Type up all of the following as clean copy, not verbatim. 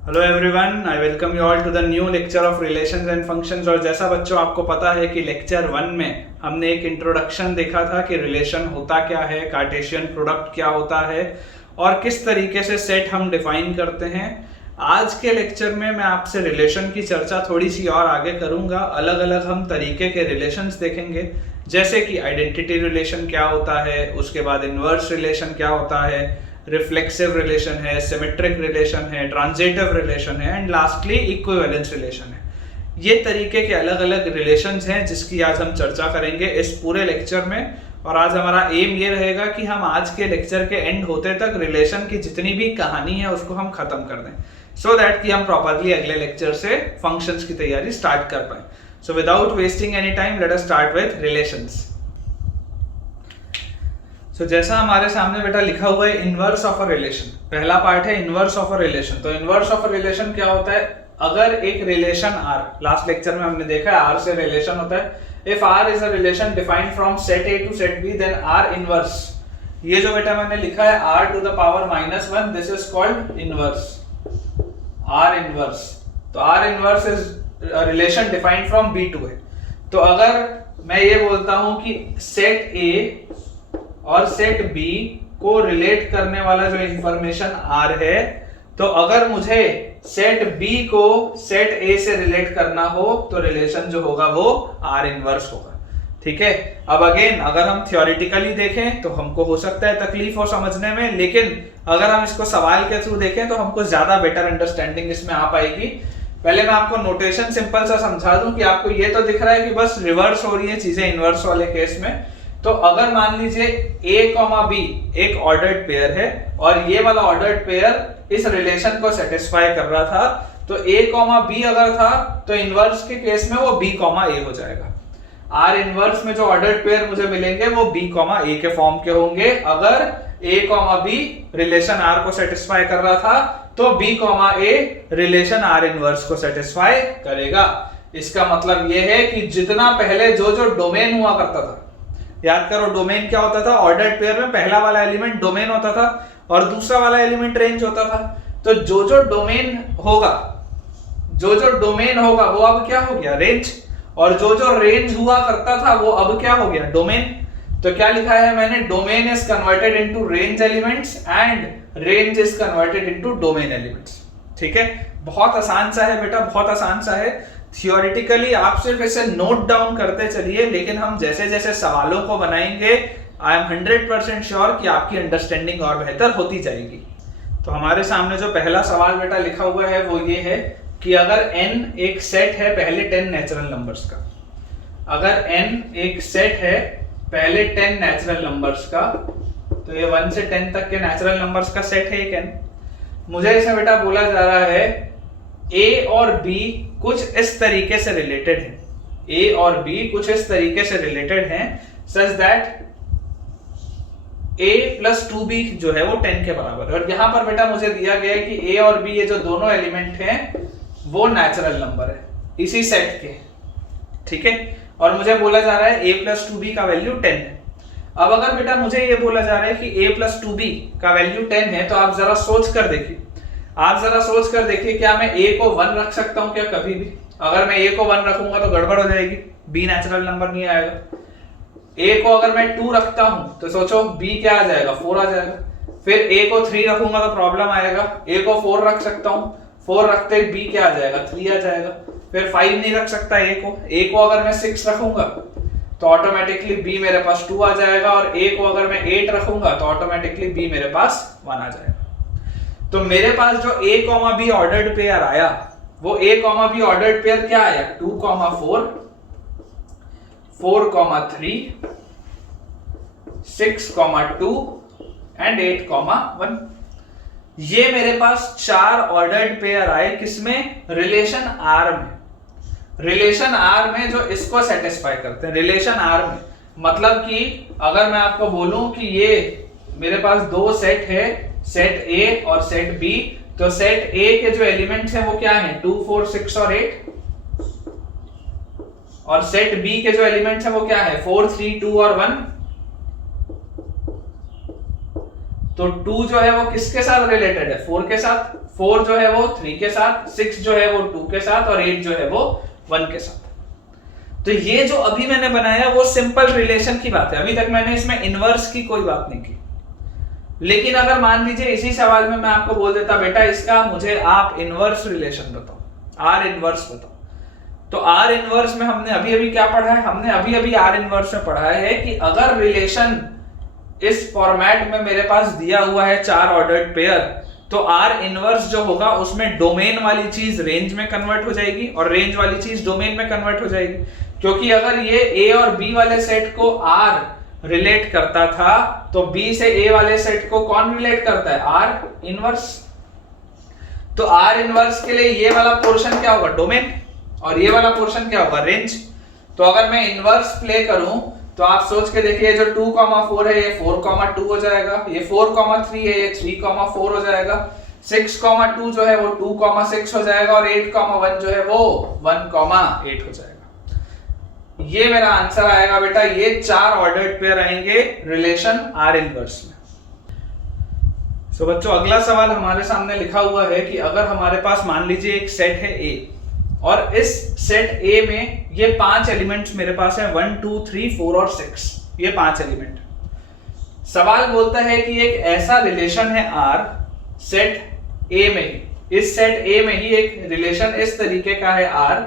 Hello everyone, I welcome you all to the new lecture of relations and functions. और जैसा बच्चों आपको पता है कि लेक्चर 1 में हमने एक इंट्रोडक्शन देखा था कि रिलेशन होता क्या है, कार्टेशियन प्रोडक्ट क्या होता है और किस तरीके से सेट हम डिफाइन करते हैं। आज के लेक्चर में मैं आपसे रिलेशन की चर्चा थोड़ी सी और आगे करूंगा। अलग अलग हम तरीके के रिलेशंस देखेंगे, जैसे कि आइडेंटिटी रिलेशन क्या होता है, उसके बाद इनवर्स रिलेशन क्या होता है, रिफ्लेक्सिव रिलेशन है, सिमेट्रिक रिलेशन है, ट्रांजिटिव रिलेशन है एंड लास्टली इक्विवेलेंस रिलेशन है। ये तरीके के अलग अलग रिलेशंस हैं जिसकी आज हम चर्चा करेंगे इस पूरे लेक्चर में। और आज हमारा एम ये रहेगा कि हम आज के लेक्चर के एंड होते तक रिलेशन की जितनी भी कहानी है उसको हम खत्म कर दें, सो दैट कि हम प्रॉपरली अगले लेक्चर से फंक्शंस की तैयारी स्टार्ट कर पाए। So without wasting any time let us start with relations. तो जैसा हमारे सामने बेटा लिखा हुआ है इनवर्स ऑफ अ रिलेशन, पहला पार्ट है इनवर्स ऑफ अ रिलेशन। तो इनवर्स ऑफ अ रिलेशन क्या होता है? अगर एक रिलेशन आर, लास्ट लेक्चर में हमने देखा है आर से रिलेशन होता है। If R is a relation defined from set A to set B then R inverse. ये जो बेटा मैंने लिखा है R to the power -1, this is called inverse, R inverse. तो R inverse is a relation defined from B to A. तो अगर मैं ये बोलता हूं कि सेट ए और सेट बी को रिलेट करने वाला जो इंफॉर्मेशन आर है, तो अगर मुझे सेट बी को सेट ए से रिलेट करना हो तो रिलेशन जो होगा वो आर इनवर्स होगा। ठीक है। अब अगेन अगर हम थ्योरेटिकली देखें तो हमको हो सकता है तकलीफ हो समझने में, लेकिन अगर हम इसको सवाल के थ्रू देखें तो हमको ज्यादा बेटर अंडरस्टैंडिंग इसमें आ पाएगी। पहले मैं आपको नोटेशन सिंपल सा समझा दूं कि आपको ये तो दिख रहा है कि बस रिवर्स हो रही है चीजें इनवर्स वाले केस में। तो अगर मान लीजिए a, b एक ऑर्डर्ड पेयर है और ये वाला ऑर्डर्ड पेयर इस रिलेशन को सेटिस्फाई कर रहा था, तो a, b अगर था तो इनवर्स के केस में वो b, a हो जाएगा। आर इनवर्स में जो ऑर्डर्ड पेयर मुझे मिलेंगे वो b, a के फॉर्म के होंगे। अगर a, b रिलेशन r को सेटिस्फाई कर रहा था तो b, a relation r inverse को सेटिस्फाई करेगा। इसका मतलब ये है कि जितना पहले जो डोमेन हुआ करता था, याद करो डोमेन क्या होता था, ऑर्डर्ड पेयर में पहला वाला एलिमेंट डोमेन होता था और दूसरा वाला एलिमेंट रेंज होता था। तो जो डोमेन होगा, जो डोमेन होगा वो अब क्या हो गया, रेंज। और जो रेंज हुआ करता था वो अब क्या हो गया, डोमेन। तो क्या लिखा है मैंने, domain is converted into range elements and range is converted into domain elements. ठीक है, बहुत आसान सा है बेटा, बहुत आसान सा है। थियोरिटिकली आप सिर्फ इसे नोट डाउन करते चलिए, लेकिन हम जैसे जैसे सवालों को बनाएंगे आई एम 100% श्योर कि आपकी अंडरस्टैंडिंग और बेहतर होती जाएगी। तो हमारे सामने जो पहला सवाल बेटा लिखा हुआ है वो ये है कि अगर n एक सेट है पहले 10 नेचुरल नंबर्स का, अगर n एक सेट है पहले 10 नेचुरल नंबर्स का, तो ये 1 से 10 तक के नेचुरल नंबर्स का सेट है एक n। मुझे इसमें बेटा बोला जा रहा है a और b कुछ इस तरीके से रिलेटेड है, a और b कुछ इस तरीके से रिलेटेड हैं such that a plus 2b जो है वो 10 के बराबर है। और यहां पर बेटा मुझे दिया गया है कि a और b ये जो दोनों एलिमेंट हैं वो नेचुरल नंबर है इसी सेट के। ठीक है, और मुझे बोला जा रहा है a प्लस 2b का वैल्यू 10 है। अब अगर बेटा मुझे ये बोला जा रहा है कि a प्लस 2b का वैल्यू 10 है, तो आप जरा सोच कर देखिए, आप जरा सोच कर देखिए, क्या मैं a को 1 रख सकता हूं क्या कभी भी? अगर मैं a को 1 रखूंगा तो गड़बड़ हो जाएगी, b नेचुरल नंबर नहीं आएगा। a को अगर मैं 2 रखता हूं तो सोचो b क्या आ जाएगा, 4 आ जाएगा। फिर a को 3 रखूंगा तो प्रॉब्लम आएगा, a को 4 रख सकता हूं, 4 रखते ही b क्या आ जाएगा, 3 आ जाएगा। फिर 5 नहीं रख सकता a को अगर मैं 6 रखूंगा तो ऑटोमेटिकली b मेरे पास 2 आ जाएगा, और a को अगर मैं 8 रखूंगा तो ऑटोमेटिकली b मेरे पास 1 आ जाएगा। तो मेरे पास जो a, b ऑर्डर्ड पेयर आया वो a, b ऑर्डर्ड पेयर क्या आया, 2, 4, 4, 3, 6, 2 एंड 8, 1। ये मेरे पास 4 ऑर्डर्ड पेयर आए, किसमें, रिलेशन R में। रिलेशन R में जो इसको सेटिस्फाई करते हैं, रिलेशन R में मतलब कि अगर मैं आपको बोलूं कि ये मेरे पास दो सेट है, सेट A और सेट B, तो सेट A के जो एलिमेंट्स हैं वो क्या हैं, 2, 4, 6 और 8, और सेट B के जो एलिमेंट्स हैं वो क्या है, 4, 3, 2 और 1। तो 2 जो है वो किसके साथ रिलेटेड है? 4 के साथ। 4 जो है वो 3 के साथ, 6 जो है वो 2 के साथ और 8 जो है वो 1 के साथ। तो ये जो अभी मैंने बनाया वो सिंपल रिलेशन की बात है, अभी तक मैंने इसमें इनवर्स की कोई बात नहीं की। लेकिन अगर मान लीजिए इसी सवाल में मैं आपको बोल देता बेटा इसका मुझे आप इनवर्स रिलेशन बताओ, आर इनवर्स बताओ, तो आर इनवर्स में हमने अभी अभी क्या पढ़ा है? हमने अभी अभी आर इनवर्स में पढ़ा है कि अगर रिलेशन इस फॉर्मेट में मेरे पास दिया हुआ है 4 ऑर्डर्ड पेयर, तो आर इनवर्स जो होगा उसमें डोमेन वाली चीज रेंज में कन्वर्ट हो जाएगी और रेंज वाली चीज डोमेन में कन्वर्ट हो जाएगी। क्योंकि अगर ये ए और बी वाले सेट को आर रिलेट करता था तो बी से ए वाले सेट को कौन रिलेट करता है? Are inverse. तो आर इनवर्स के लिए ये वाला पोर्शन क्या होगा? डोमेन, और ये वाला पोर्शन क्या होगा? रेंज। तो अगर मैं इनवर्स प्ले करूं तो आप सोच के देखिए, जो 2,4 है ये 4,2 हो जाएगा, ये 4,3 है ये 3,4 हो जाएगा, 6,2 जो है वो 2,6 हो जाएगा और 8,1 जो है वो 1,8 हो जाएगा। ये मेरा आंसर आएगा बेटा, ये 4 ऑर्डर्ड पेयर आएंगे रिलेशन आर इनवर्स में। सो बच्चों अगला सवाल हमारे सामने लिखा हुआ है कि अगर हमारे पास मान लीजिए एक सेट है ए और इस सेट ए में ये 5 एलिमेंट्स मेरे पास है 1 2 3 4 और 6, ये 5 एलिमेंट। सवाल बोलता है कि एक ऐसा रिलेशन है आर सेट ए में ही, इस सेट ए में ही एक रिलेशन इस तरीके का है आर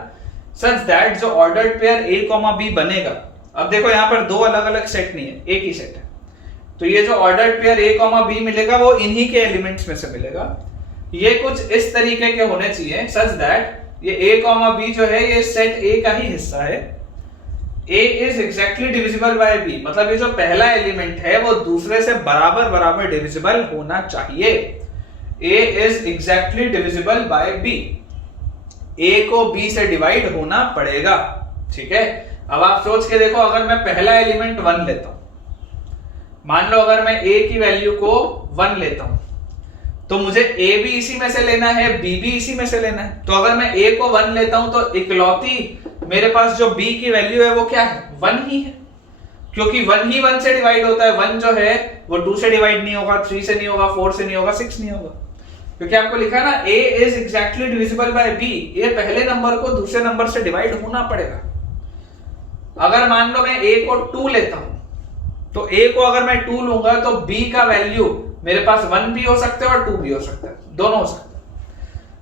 सच दैट जो ordered pair a comma b बनेगा। अब देखो यहां पर दो अलग अलग सेट नहीं है, एक ही सेट है, तो ये जो ordered pair a comma b मिलेगा वो इन्हीं के एलिमेंट्स में से मिलेगा। ये कुछ इस तरीके के होने चाहिए सच दैट ये a कॉमा बी जो है ये सेट a का ही हिस्सा है। a is exactly divisible by b, मतलब ये जो पहला एलिमेंट है वो दूसरे से बराबर बराबर डिविजिबल होना चाहिए। a is exactly divisible by b, a को b से डिवाइड होना पड़ेगा। ठीक है, अब आप सोच के देखो, अगर मैं पहला एलिमेंट 1 लेता हूं, मान लो अगर मैं a की वैल्यू को 1 लेता हूं तो मुझे a भी इसी में से लेना है, b भी इसी में से लेना है। तो अगर मैं a को 1 लेता हूं तो इकलौती मेरे पास जो b की वैल्यू है वो क्या है? 1 ही है, क्योंकि 1 ही 1 से डिवाइड होता है। 1 जो है वो 2 से डिवाइड नहीं होगा, 3 से नहीं होगा, 4 से नहीं होगा, 6 नहीं होगा, क्योंकि आपको लिखा है ना a is exactly divisible by b, ये पहले नंबर को दूसरे नंबर से डिवाइड होना पड़ेगा। अगर मान लो मैं a को 2 लेता हूं तो a को अगर मैं 2 लूंगा तो b का वैल्यू मेरे पास 1 भी हो सकता है और 2 भी हो सकता है, दोनों हो सकते हैं,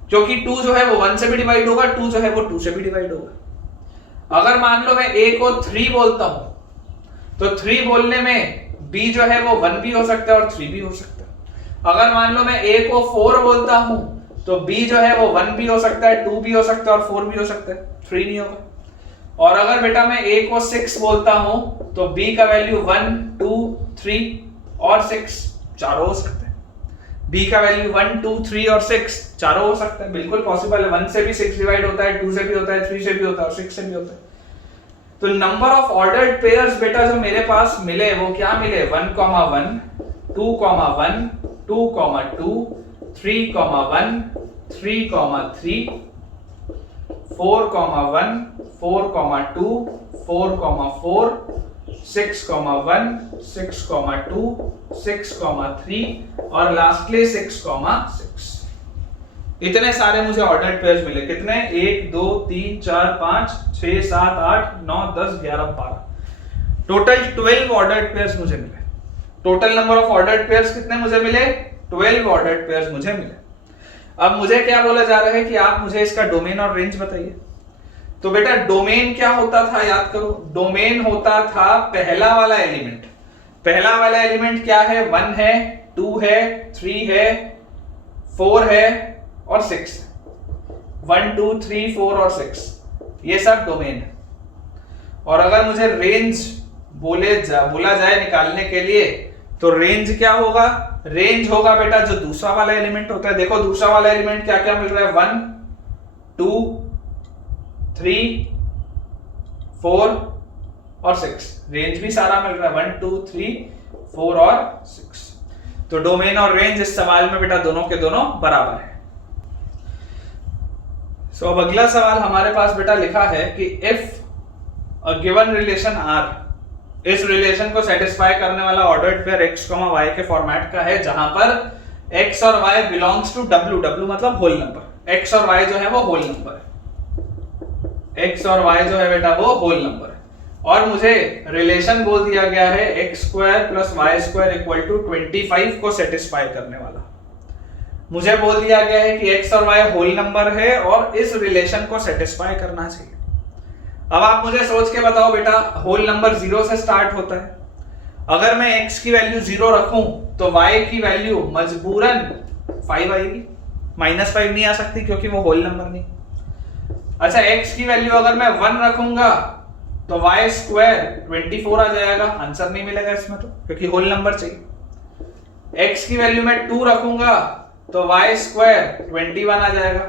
क्योंकि 2 जो है वो 1 से भी डिवाइड होगा, 2 जो है वो 2 से भी डिवाइड होगा। अगर मान लो मैं a को 3 बोलता हूं तो 3 बोलने में b जो है वो 1 भी हो सकता है और 3 भी हो सकता है। अगर मान लो मैं a को 4 बोलता हूं तो b जो है वो 1 भी हो सकता है, 2 भी हो सकता है और 4 भी हो सकता है, 3 नहीं होगा। और अगर बेटा मैं a को 6 बोलता हूं तो b का वैल्यू 1 2 3 और 6 चारों हो सकते हैं। b का वैल्यू 1 2 3 और 6 चारों हो सकता है, बिल्कुल पॉसिबल है। 1 से भी 6 डिवाइड होता है, 2 से भी होता है, 3 से भी होता है और 6 से भी होता है। तो नंबर ऑफ ऑर्डर्ड पेयर्स बेटा जो मेरे पास मिले वो क्या मिले? 1, 1 2, 1 2, 2, 3, 1 3, 3 4, 1 4, 2 4, 4 6, 1 6, 2 6, 3 और लास्टली 6, 6। इतने सारे मुझे ऑर्डर्ड पेयर्स मिले। कितने? 1 2 3 4 5 6 7 8 9 10 11 12, टोटल 12 ऑर्डर्ड पेयर्स मुझे मिले। Total number of ordered pairs कितने मुझे मिले? 12 ऑर्डर्ड पेयर्स मुझे मिले। अब मुझे क्या बोला जा रहा है कि आप मुझे इसका डोमेन और रेंज बताइए। तो बेटा डोमेन क्या होता था, याद करो। डोमेन होता था पहला वाला एलिमेंट। पहला वाला एलिमेंट क्या है? 1 है, 2 है, 3 है, 4 है और 6 है। 1 2 3 4 और 6 ये सब डोमेन है। और अगर मुझे रेंज बोला जाए निकालने के लिए तो रेंज क्या होगा? रेंज होगा बेटा जो दूसरा वाला एलिमेंट होता है। देखो दूसरा वाला एलिमेंट क्या क्या मिल रहा है? 1 2 3 4 और 6, रेंज भी सारा मिल रहा है 1 2 3 4 और 6। तो डोमेन और रेंज इस सवाल में बेटा दोनों के दोनों बराबर है। सो अब अगला सवाल हमारे पास बेटा लिखा है कि if a given relation R इस रिलेशन को सेटिस्फाई करने वाला ऑर्डर्ड पेयर x, y के फॉर्मेट का है, जहां पर x और y belongs to w, w मतलब होल नंबर, x और y जो है वो होल नंबर है, x और y जो है बेटा वो होल नंबर है, और मुझे रिलेशन बोल दिया गया है x square plus y square equal to 25 को सेटिस्फाई करने वाला। मुझे बोल दिया गया है कि x और y होल नंबर है और इस रिलेशन को सेटिस्फाई करना चाहिए। अब आप मुझे सोच के बताओ बेटा, होल नंबर 0 से स्टार्ट होता है, अगर मैं x की वैल्यू 0 रखूं तो y की वैल्यू मजबूरन 5 आएगी, -5 नहीं आ सकती क्योंकि वो होल नंबर नहीं। अच्छा, x की वैल्यू अगर मैं 1 रखूंगा तो y स्क्वायर 24 आ जाएगा, आंसर नहीं मिलेगा इसमें तो, क्योंकि होल नंबर चाहिए। x की वैल्यू मैं 2 रखूंगा तो y स्क्वायर 21 आ जाएगा,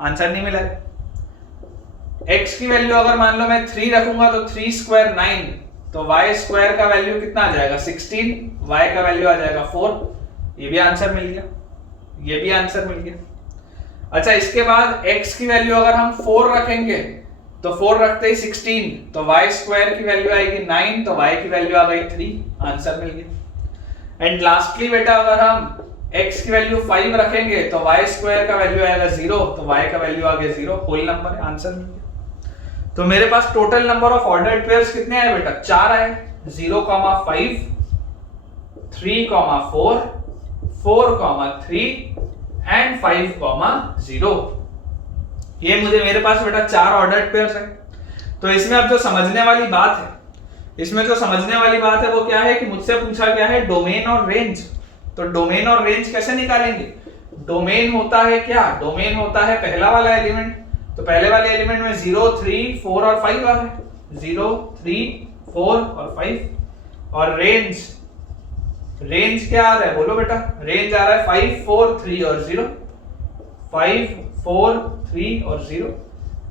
आंसर नहीं मिलेगा। x की वैल्यू अगर मान लो मैं 3 रखूंगा तो 3 स्क्वायर 9, तो y स्क्वायर का वैल्यू कितना आ जाएगा 16, y का वैल्यू आ जाएगा 4, ये भी आंसर मिल गया, ये भी आंसर मिल गया। अच्छा, इसके बाद x की वैल्यू अगर हम 4 रखेंगे तो 4 रखते ही 16, तो y स्क्वायर की वैल्यू आएगी 9, तो y की वैल्यू आ गई 3, आंसर मिल गया। एंड लास्टली बेटा, अगर हम x की वैल्यू 5 रखेंगे तो y स्क्वायर का वैल्यू आएगा 0, तो y का वैल्यू आ गया 0, होल नंबर है, आंसर मिल गया। तो मेरे पास total number of ordered pairs कितने आए बेटा, 4 आए, 0, 5, 3, 4, 4, 3 एंड 5, 0। ये मेरे पास बेटा 4 ऑर्डर्ड पेयर्स है। तो इसमें अब जो समझने वाली बात है, इसमें जो समझने वाली बात है वो क्या है कि मुझसे पूछा गया है डोमेन और रेंज। तो डोमेन और रेंज कैसे निकालेंगे? डोमेन होता है क्या, डोमेन होता है पहला वाला एलिमेंट, तो पहले वाले एलिमेंट में 0, 3, 4 और 5 आ रहा है, 0, 3, 4 और 5। और रेंज, रेंज क्या आ रहा है बोलो बेटा, रेंज आ रहा है 5, 4, 3 और 0, 5, 4, 3 और 0।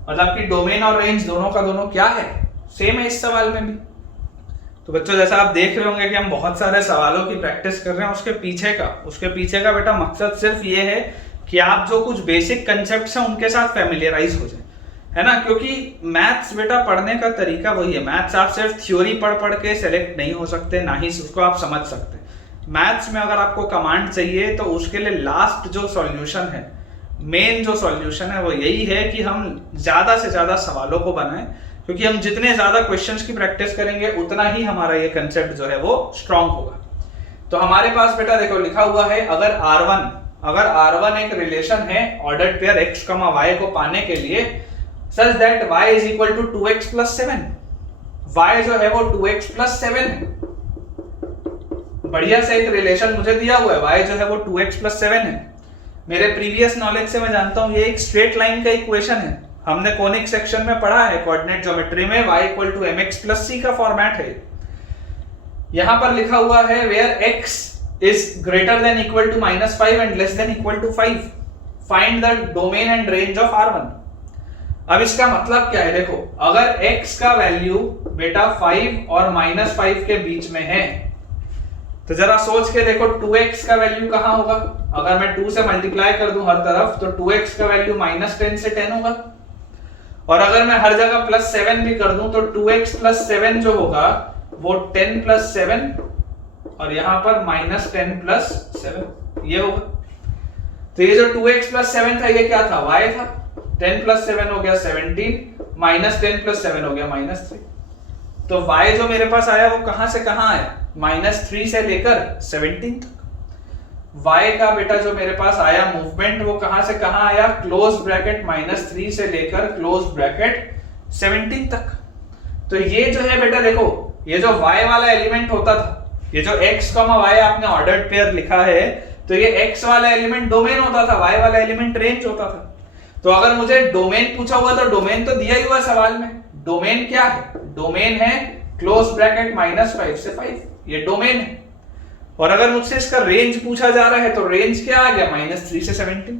मतलब कि डोमेन और रेंज दोनों का दोनों क्या है, सेम है इस सवाल में भी। तो बच्चों, जैसा आप देख रहे होंगे कि हम बहुत सारे सवालों की प्रैक्टिस कर रहे हैं, उसके पीछे का बेटा मकसद सिर्फ ये है कि आप जो कुछ बेसिक कंसेप्ट्स हैं उनके साथ फैमिलियराइज हो जाए, है ना। क्योंकि मैथ्स बेटा पढ़ने का तरीका वही है, मैथ्स आप सिर्फ थ्योरी पढ़ के सेलेक्ट नहीं हो सकते, ना ही उसको आप समझ सकते। मैथ्स में अगर आपको कमांड चाहिए तो उसके लिए लास्ट जो सॉल्यूशन है, मेन जो सॉल्यूशन है वो यही है कि हम ज्यादा से ज्यादा सवालों को बनाएं, क्योंकि हम जितने ज्यादा क्वेश्चंस की प्रैक्टिस करेंगे उतना ही हमारा ये कंसेप्ट जो है वो स्ट्रांग होगा। तो हमारे पास बेटा देखो लिखा हुआ है, अगर R1 एक रिलेशन है ऑर्डर्ड पेयर x, y को पाने के लिए such that y is equal to 2x plus 7, y जो है वो 2x प्लस 7 है। बढ़िया से एक रिलेशन मुझे दिया हुआ है, y जो है वो 2x प्लस 7 है। मेरे प्रीवियस नॉलेज से मैं जानता हूं ये एक स्ट्रेट लाइन का इक्वेशन है, हमने कॉनिक सेक्शन में पढ़ा है कोऑर्डिनेट ज्योमेट्री में, y equal to mx plus c का फॉर्मेट है। यहां पर लिखा हुआ है where x is greater than equal to -5 and less than equal to 5, find the domain and range of R1। अब इसका मतलब क्या है, देखो अगर x का वैल्यू बेटा 5 और -5 के बीच में है तो जरा सोच के देखो 2x का वैल्यू कहां होगा। अगर मैं 2 से मल्टीप्लाई कर दूं हर तरफ तो 2x का वैल्यू -10 से 10 होगा, और अगर मैं हर जगह +7 भी कर दूं तो 2x प्लस 7 जो होगा वो 10 प्लस 7 और यहां पर -10 प्लस 7 ये होगा। तो ये जो 2x प्लस 7 था ये क्या था, y था, 10 प्लस 7 हो गया 17, -10 प्लस 7 हो गया -3। तो y जो मेरे पास आया वो कहां से कहां आया, -3 से लेकर 17 तक। y का बेटा जो मेरे पास आया मूवमेंट वो कहां से कहां आया, क्लोज ब्रैकेट -3 से लेकर क्लोज ब्रैकेट 17 तक। तो ये जो है बेटा देखो, ये जो y वाला एलिमेंट होता था, ये जो x, y आपने ऑर्डर्ड पेयर लिखा है, तो ये x वाला एलिमेंट डोमेन होता था, y वाला एलिमेंट रेंज होता था। तो अगर मुझे डोमेन पूछा हुआ तो डोमेन तो दिया ही हुआ सवाल में, डोमेन क्या है, डोमेन है क्लोज ब्रैकेट -5 से 5, ये डोमेन है। और अगर मुझसे इसका रेंज पूछा जा रहा है तो रेंज क्या आ गया, -3 से 17।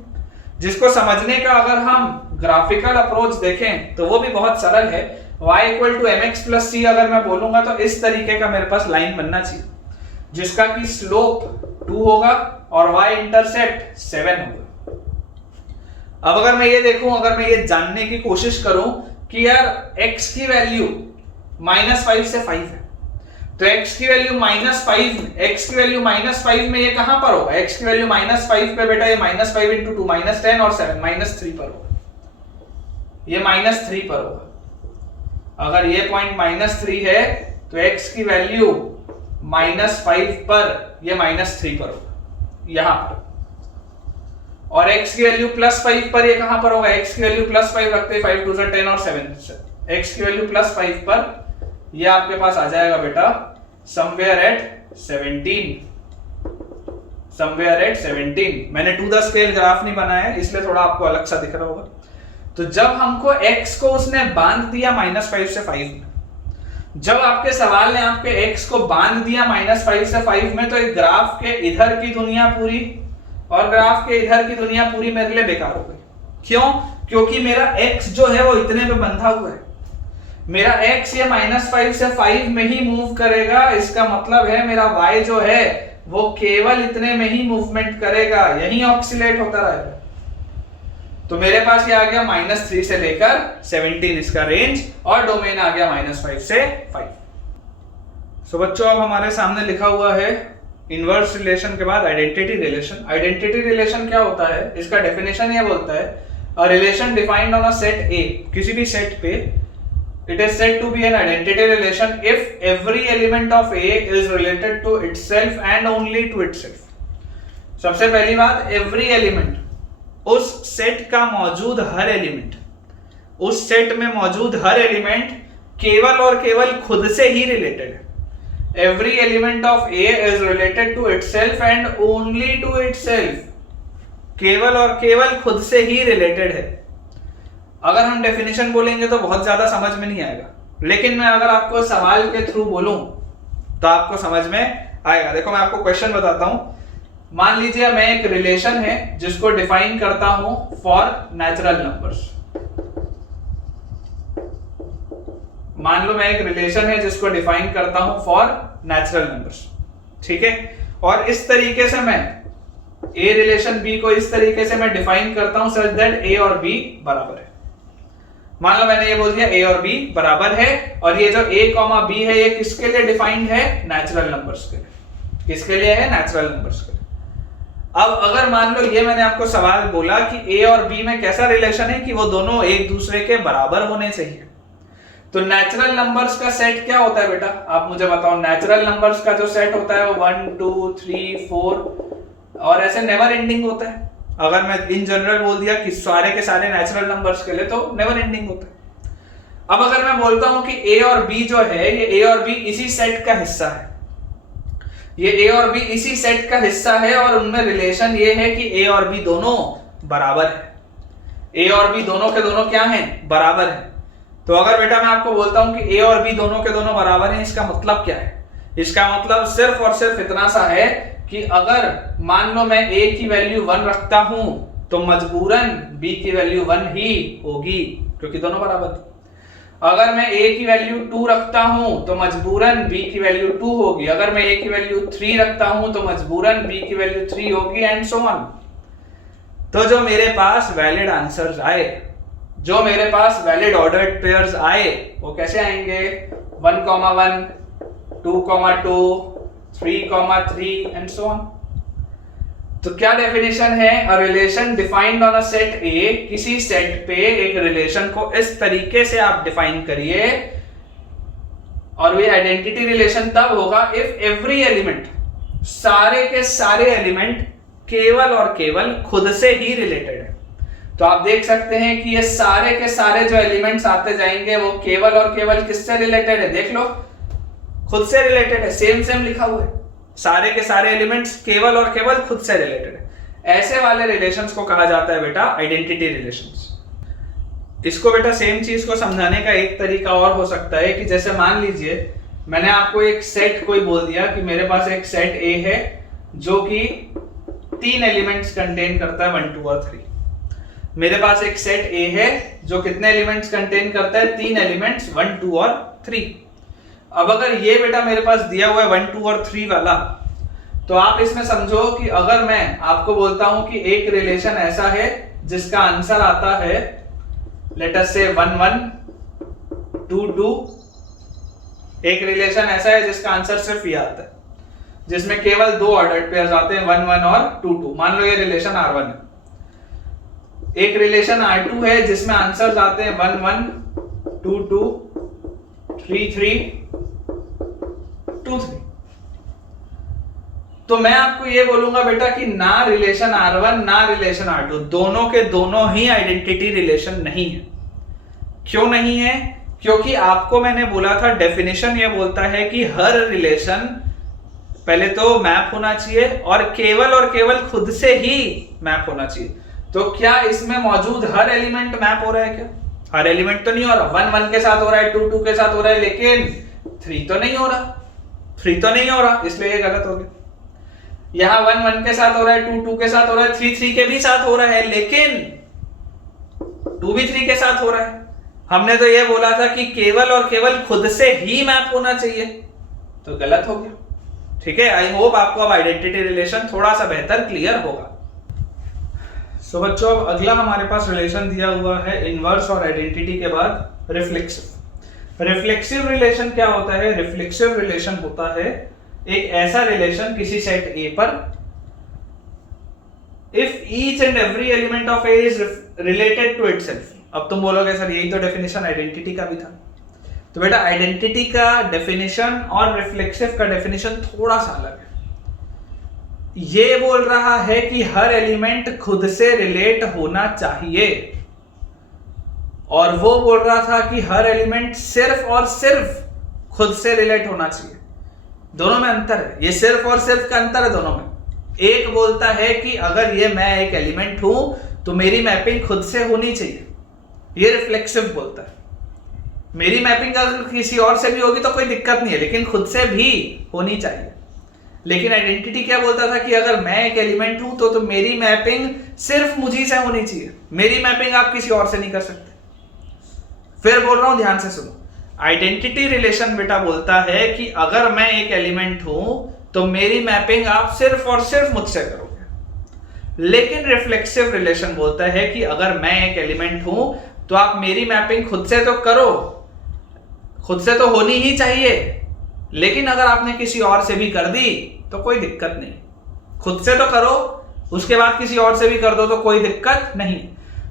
जिसको समझने का अगर हम ग्राफिकल अप्रोच देखें तो वो भी बहुत सरल है। y equal to mx plus c अगर मैं बोलूंगा तो इस तरीके का मेरे पास लाइन बनना चाहिए, जिसका की स्लोप 2 होगा और y इंटरसेप्ट 7 होगा। अब अगर मैं ये देखूं, अगर मैं ये जानने की कोशिश करूं कि यार x की वैल्यू -5 से 5 है, तो x की वैल्यू -5, x की वैल्यू -5 में ये कहां पर होगा? x की वैल्यू -5 पे बेटा ये -5 × 2 -10 और 7 -3 पर होगा, ये -3 पर होगा। अगर ये पॉइंट -3 है तो x की वैल्यू -5 पर ये -3 पर होगा यहां पर, और x की वैल्यू +5 पर ये कहां पर होगा? x की वैल्यू +5 रखते 5 2 10 और 7, x की वैल्यू +5 पर ये आपके पास आ जाएगा बेटा समवेयर एट 17, समवेयर एट 17। मैंने टू द स्केल ग्राफ नहीं बनाया है इसलिए थोड़ा आपको अलग सा दिख रहा होगा। तो जब हमको x को उसने बांध दिया -5 से 5 में, जब आपके सवाल ने आपके x को बांध दिया -5 से 5 में, तो एक ग्राफ के इधर की दुनिया पूरी और ग्राफ के इधर की दुनिया पूरी मेरे लिए बेकार हो गई। क्यों? क्योंकि मेरा x जो है वो इतने पे बंधा हुआ है, मेरा x ये -5 से 5 में ही मूव करेगा, इसका मतलब है मेरा y जो है वो केवल इतने में ही मूवमेंट करेगा, यही ऑक्सीलेट होता रहेगा। तो मेरे पास ये आ गया -3 से लेकर 17 इसका रेंज, और डोमेन आ गया -5 से 5। सो बच्चों अब हमारे सामने लिखा हुआ है इनवर्स रिलेशन के बाद आइडेंटिटी रिलेशन। आइडेंटिटी रिलेशन क्या होता है? इसका डेफिनेशन ये बोलता है अ relation defined on a set A, किसी भी सेट पे it is said to be an identity relation if every element of A is related to itself and only to itself। सबसे पहली बात, every element, उस सेट का मौजूद हर element, उस सेट में मौजूद हर एलिमेंट केवल और केवल खुद से ही रिलेटेड है। every element of A is related to itself and only to itself, केवल और केवल खुद से ही रिलेटेड है। अगर हम डेफिनेशन बोलेंगे तो बहुत ज्यादा समझ में नहीं आएगा, लेकिन मैं अगर आपको सवाल के थ्रू बोलूं तो आपको समझ में आएगा। देखो मैं आपको क्वेश्चन बताता हूं। मान लीजिए मैं एक रिलेशन है जिसको डिफाइन करता हूं फॉर नेचुरल नंबर्स। मान लो मैं एक रिलेशन है जिसको डिफाइन करता हूं फॉर नेचुरल नंबर्स, ठीक है। और इस तरीके से मैं ए रिलेशन बी को इस तरीके से मैं डिफाइन करता हूं सच दैट ए और बी बराबर है। मान लो मैंने ये बोल दिया ए और बी बराबर है, और ये जो a, b है ये किसके लिए डिफाइंड है? नेचुरल नंबर्स के लिए। किसके लिए है? नेचुरल नंबर्स के लिए। अब अगर मान लो ये मैंने आपको सवाल बोला कि a और b में कैसा रिलेशन है कि वो दोनों एक दूसरे के बराबर होने चाहिए, तो नेचुरल नंबर्स का सेट क्या होता है बेटा? आप मुझे बताओ। नेचुरल नंबर्स का जो सेट होता है वो 1 2 3 4 और ऐसे नेवर एंडिंग होता है। अगर मैं इन जनरल बोल दिया कि सारे के सारे नेचुरल नंबर्स के लिए, तो नेवर एंडिंग होता है। अब अगर मैं बोलता हूं कि a और b जो है ये a और b इसी सेट का हिस्सा है, ये a और b इसी सेट का हिस्सा है, और उनमें रिलेशन ये है कि a और b दोनों बराबर है। a और b दोनों के दोनों क्या हैं? बराबर है। तो अगर बेटा मैं आपको बोलता हूं कि a और b दोनों के दोनों बराबर हैं, इसका मतलब क्या है? इसका मतलब सिर्फ और सिर्फ इतना सा है कि अगर मान लो मैं a की वैल्यू 1 रखता हूं तो मजबूरन b की वैल्यू 1 ही होगी, क्योंकि दोनों बराबर है। अगर मैं a की वैल्यू 2 रखता हूं तो मजबूरन b की वैल्यू 2 होगी। अगर मैं a की वैल्यू 3 रखता हूं तो मजबूरन b की वैल्यू 3 होगी, एंड सो ऑन। तो जो मेरे पास वैलिड आंसर्स आए, जो मेरे पास वैलिड ऑर्डर्ड पेयर्स आए, वो कैसे आएंगे? 1,1 2,2 3,3 एंड सो ऑन। तो क्या डेफिनेशन है? अ relation defined on a set ए, किसी सेट पे एक रिलेशन को इस तरीके से आप डिफाइन करिए, और ये आइडेंटिटी रिलेशन तब होगा इफ एवरी एलिमेंट, सारे के सारे एलिमेंट केवल और केवल खुद से ही रिलेटेड है। तो आप देख सकते हैं कि ये सारे के सारे जो एलिमेंट्स आते जाएंगे वो केवल और केवल किससे रिलेटेड है? देख लो, खुद से रिलेटेड है। सेम सेम लिखा हुआ है, सारे के सारे एलिमेंट्स केवल और केवल खुद से रिलेटेड है। ऐसे वाले रिलेशंस को कहा जाता है बेटा आइडेंटिटी रिलेशंस। इसको बेटा सेम चीज को समझाने का एक तरीका और हो सकता है कि जैसे मान लीजिए मैंने आपको एक सेट कोई बोल दिया कि मेरे पास एक सेट ए है जो कि 3 एलिमेंट्स कंटेन करता है 1 2 और 3। मेरे पास एक सेट ए है जो कितने एलिमेंट्स कंटेन करता है? 3 एलिमेंट्स 1 2 और 3। अब अगर ये बेटा मेरे पास दिया हुआ है 1 2 और 3 वाला, तो आप इसमें समझो कि अगर मैं आपको बोलता हूं कि एक रिलेशन ऐसा है जिसका आंसर आता है लेट अस से 1 1 2 2 एक रिलेशन ऐसा है जिसका आंसर सिर्फ ये आता है, जिसमें केवल दो ऑर्डर्ड पेयर्स आते हैं 1 1 और 2 2। मान लो ये रिलेशन R1 है। एक रिलेशन R2 है जिसमें आंसर्स आते हैं 1 1 2 2 3 3 2 3। तो मैं आपको ये बोलूंगा बेटा कि ना रिलेशन R1 ना रिलेशन R2 दोनों के दोनों ही आइडेंटिटी रिलेशन नहीं है। क्यों नहीं है? क्योंकि आपको मैंने बोला था डेफिनेशन ये बोलता है कि हर रिलेशन पहले तो मैप होना चाहिए और केवल खुद से ही मैप होना चाहिए। तो क्या इसमें मौजूद हर एलिमेंट मैप हो रहा है क्या? हर एलिमेंट तो नहीं हो रहा। 1 1 के साथ हो रहा है, 2 2 के साथ हो रहा है, लेकिन 3 तो नहीं हो रहा। 3 तो नहीं हो रहा, इसलिए ये गलत हो गया। यहां 1 1 के साथ हो रहा है, 2 2 के साथ हो रहा है, 3 3 के भी साथ हो रहा है, लेकिन 2 भी 3 के साथ हो रहा है। हमने तो ये बोला था कि केवल खुद से ही मैप होना चाहिए, तो गलत हो गया। ठीक है, आई होप आपको अब आइडेंटिटी रिलेशन थोड़ा सा बेहतर क्लियर होगा। सो बच्चों, अब अगला हमारे पास रिलेशन दिया हुआ है इनवर्स और आइडेंटिटी के बाद रिफ्लेक्सिव। रिफ्लेक्सिव रिलेशन क्या होता है? रिफ्लेक्सिव रिलेशन होता है एक ऐसा रिलेशन किसी सेट A पर if each and every element of A is related to itself. अब तुम बोलोगे सर यही तो डेफिनेशन आइडेंटिटी का भी था। तो बेटा आइडेंटिटी का डेफिनेशन और रिफ्लेक्सिव का डेफिनेशन थोड़ा सा अलग है। ये बोल रहा है कि हर एलिमेंट खुद से रिलेट होना चाहिए, और वो बोल रहा था कि हर एलिमेंट सिर्फ और सिर्फ खुद से रिलेट होना चाहिए। दोनों में अंतर है, ये सिर्फ और सिर्फ का अंतर है दोनों में। एक बोलता है कि अगर ये मैं एक एलिमेंट हूं तो मेरी मैपिंग खुद से होनी चाहिए, ये रिफ्लेक्सिव बोलता है। मेरी मैपिंग अगर किसी और से भी होगी तो कोई दिक्कत नहीं है, लेकिन खुद से भी होनी चाहिए। लेकिन आइडेंटिटी क्या बोलता था कि अगर मैं एक एलिमेंट हूं तो मेरी मैपिंग सिर्फ मुझी से होनी चाहिए, मेरी मैपिंग आप किसी और से नहीं कर सकते। फिर बोल रहा हूं, ध्यान से सुनो। आइडेंटिटी रिलेशन बेटा बोलता है कि अगर मैं एक एलिमेंट हूं तो मेरी मैपिंग आप सिर्फ और सिर्फ मुझसे करोगे। लेकिन रिफ्लेक्सिव रिलेशन बोलता है कि अगर मैं एक एलिमेंट हूं तो आप मेरी मैपिंग खुद से तो करो, खुद से तो होनी ही चाहिए, लेकिन अगर आपने किसी और से भी कर दी तो कोई दिक्कत नहीं। खुद से तो करो, उसके बाद किसी और से भी कर दो तो कोई दिक्कत नहीं।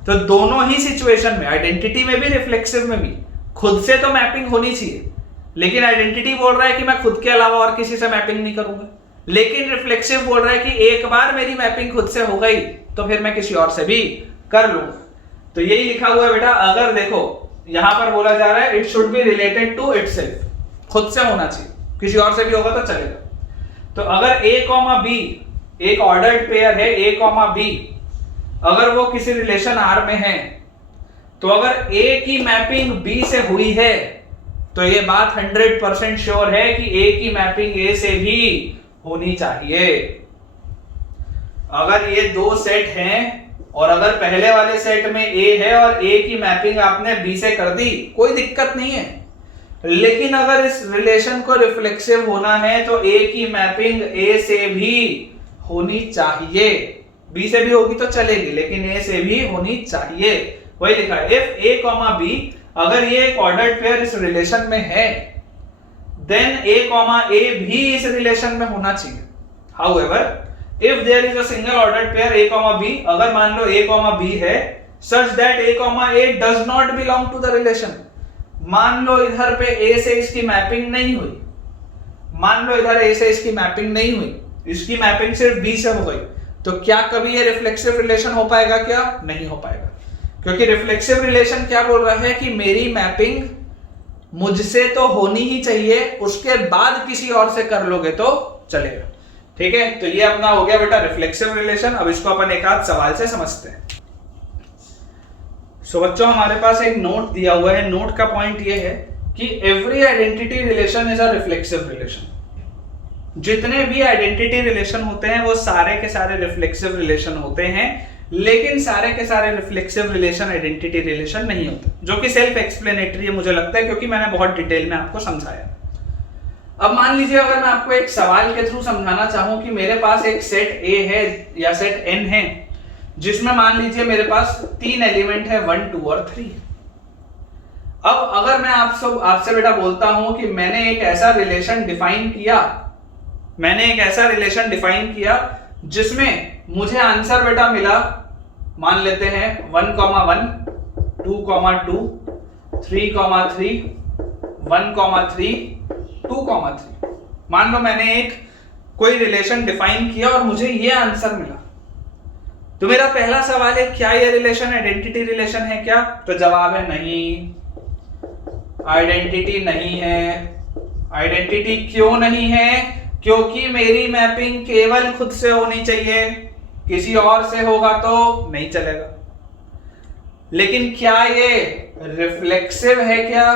तो दोनों ही सिचुएशन में, आइडेंटिटी में भी रिफ्लेक्सिव में भी, खुद से तो मैपिंग होनी चाहिए, लेकिन आइडेंटिटी बोल रहा है कि मैं खुद के अलावा और किसी से मैपिंग नहीं करूंगा। लेकिन रिफ्लेक्सिव बोल रहा है कि एक बार मेरी मैपिंग खुद से हो गई तो फिर मैं किसी और से भी कर लूंगा। तो यही लिखा हुआ है बेटा। अगर देखो यहां पर बोला जा रहा है it should be related to itself, खुद से होना चाहिए, किसी और से भी होगा तो चलेगा। तो अगर A, B एक ऑर्डर्ड पेयर है, A, B, अगर वो किसी रिलेशन R में है, तो अगर A की मैपिंग B से हुई है तो ये बात 100% श्योर है कि A की मैपिंग A से भी होनी चाहिए। अगर ये दो सेट हैं और अगर पहले वाले सेट में A है और A की मैपिंग आपने B से कर दी, कोई दिक्कत नहीं है। लेकिन अगर इस रिलेशन को रिफ्लेक्सिव होना है तो A की मैपिंग A से भी होनी चाहिए। B से भी होगी तो चलेगी, लेकिन A से भी होनी चाहिए। वही लिखा है, इफ A, B, अगर ये एक ऑर्डर्ड पेयर इस रिलेशन में है, देन A, भी इस रिलेशन में होना चाहिए। However if there is a single ordered pair A, B, अगर मान लो A, B है such that A, does not belong to the relation, मान लो इधर पे A से इसकी मैपिंग नहीं हुई, मान लो इधर A से इसकी मैपिंग नहीं हुई, इसकी मैपिंग सिर्फ B से हो गई, तो क्या कभी ये रिफ्लेक्सिव रिलेशन हो पाएगा? क्या नहीं हो पाएगा, क्योंकि रिफ्लेक्सिव रिलेशन क्या बोल रहा है कि मेरी मैपिंग मुझसे तो होनी ही चाहिए, उसके बाद किसी और से कर लोगे तो चलेगा। ठीक है, तो ये अपना हो गया बेटा रिफ्लेक्सिव रिलेशन। अब इसको अपन एक आध सवाल से समझते हैं। सो बच्चों, हमारे पास एक नोट दिया हुआ है। नोट का पॉइंट ये है कि every identity relation is a reflexive relation. जितने भी आइडेंटिटी रिलेशन होते हैं वो सारे के सारे रिफ्लेक्सिव रिलेशन होते हैं, लेकिन सारे के सारे रिफ्लेक्सिव रिलेशन आइडेंटिटी रिलेशन नहीं होते, जो कि सेल्फ एक्सप्लेनेटरी है मुझे लगता है, क्योंकि मैंने बहुत डिटेल में आपको समझाया। अब मान लीजिए अगर मैं आपको एक सवाल के थ्रू समझाना चाहूं कि मेरे पास एक सेट A है या सेट N है, जिसमें मान लीजिए मेरे पास 3 एलिमेंट है 1, 2 और 3। अब अगर मैं आपसे बेटा बोलता हूं कि मैंने एक ऐसा रिलेशन डिफाइन किया जिसमें मुझे आंसर बेटा मिला, मान लेते हैं 1,1, 2,2, 3,3, 1,3, 2,3। मान लो मैंने एक कोई रिलेशन डिफाइन किया और मुझे ये आंसर मिला। तो मेरा पहला सवाल है, क्या ये रिलेशन आइडेंटिटी रिलेशन है क्या? तो जवाब है नहीं, आइडेंटिटी नहीं है। आइडेंटिटी क्यों नहीं है? क्योंकि मेरी मैपिंग केवल खुद से होनी चाहिए, किसी और से होगा तो नहीं चलेगा। लेकिन क्या ये रिफ्लेक्सिव है क्या?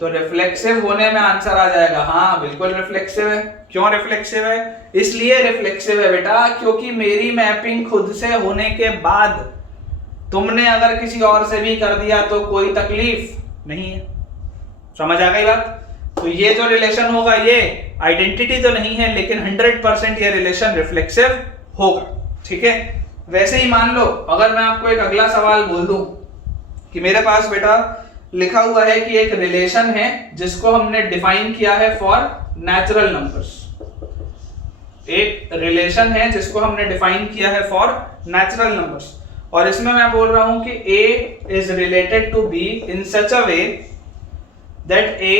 तो रिफ्लेक्सिव होने में आंसर आ जाएगा हाँ, बिल्कुल रिफ्लेक्सिव है। क्यों रिफ्लेक्सिव है? इसलिए रिफ्लेक्सिव है बेटा क्योंकि मेरी मैपिंग खुद से होने के बाद तुमने अगर किसी और से भी कर दिया तो कोई तकलीफ नहीं है। समझ आ गई बात? तो ये जो रिलेशन होगा ये आइडेंटिटी तो नहीं है, लेकिन 100% ये रिलेशन रिफ्लेक्सिव होगा। ठीक है, वैसे ही मान लो अगर मैं आपको एक अगला सवाल बोल दूं कि मेरे पास बेटा लिखा हुआ है कि एक रिलेशन है जिसको हमने डिफाइन किया है फॉर नेचुरल नंबर्स। एक रिलेशन है जिसको हमने डिफाइन किया है फॉर नेचुरल नंबर्स, और इसमें मैं बोल रहा हूं कि A is related to B in such a way that A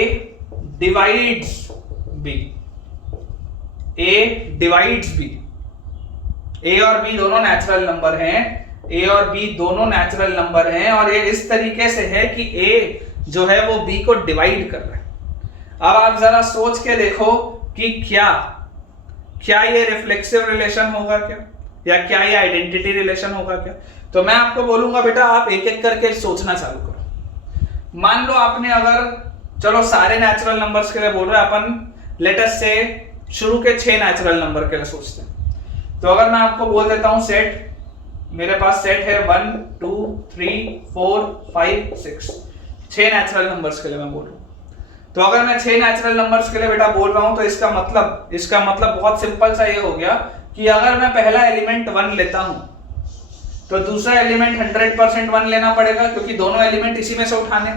divides B। A divides B। A और B दोनों नेचुरल नंबर हैं, A और B दोनों नेचुरल नंबर हैं, और ये इस तरीके से है कि A जो है वो B को डिवाइड कर रहा है। अब आप जरा सोच के देखो कि क्या ये रिफ्लेक्सिव रिलेशन होगा क्या, या क्या ये आइडेंटिटी रिलेशन होगा क्या? तो मैं आपको बोलूंगा बेटा आप एक एक करके सोचना चालू करो। मान लो आपने अगर, चलो सारे नेचुरल नंबर्स के लिए बोल रहे हैं अपन, लेट अस से शुरू के 6 नेचुरल नंबर के लिए सोचते हैं। तो अगर मैं आपको बोल देता हूं सेट, मेरे पास सेट है 1, 2, 3, 4, 5, 6, 6 नेचुरल नंबर्स के लिए मैं बोल रहा हूं। तो अगर मैं 6 नेचुरल नंबर्स के लिए बेटा बोल रहा हूं तो इसका मतलब बहुत सिंपल सा ये हो गया कि अगर मैं पहला एलिमेंट 1 लेता हूं तो दूसरा एलिमेंट 100% 1 लेना पड़ेगा, क्योंकि दोनों एलिमेंट इसी में से उठाने।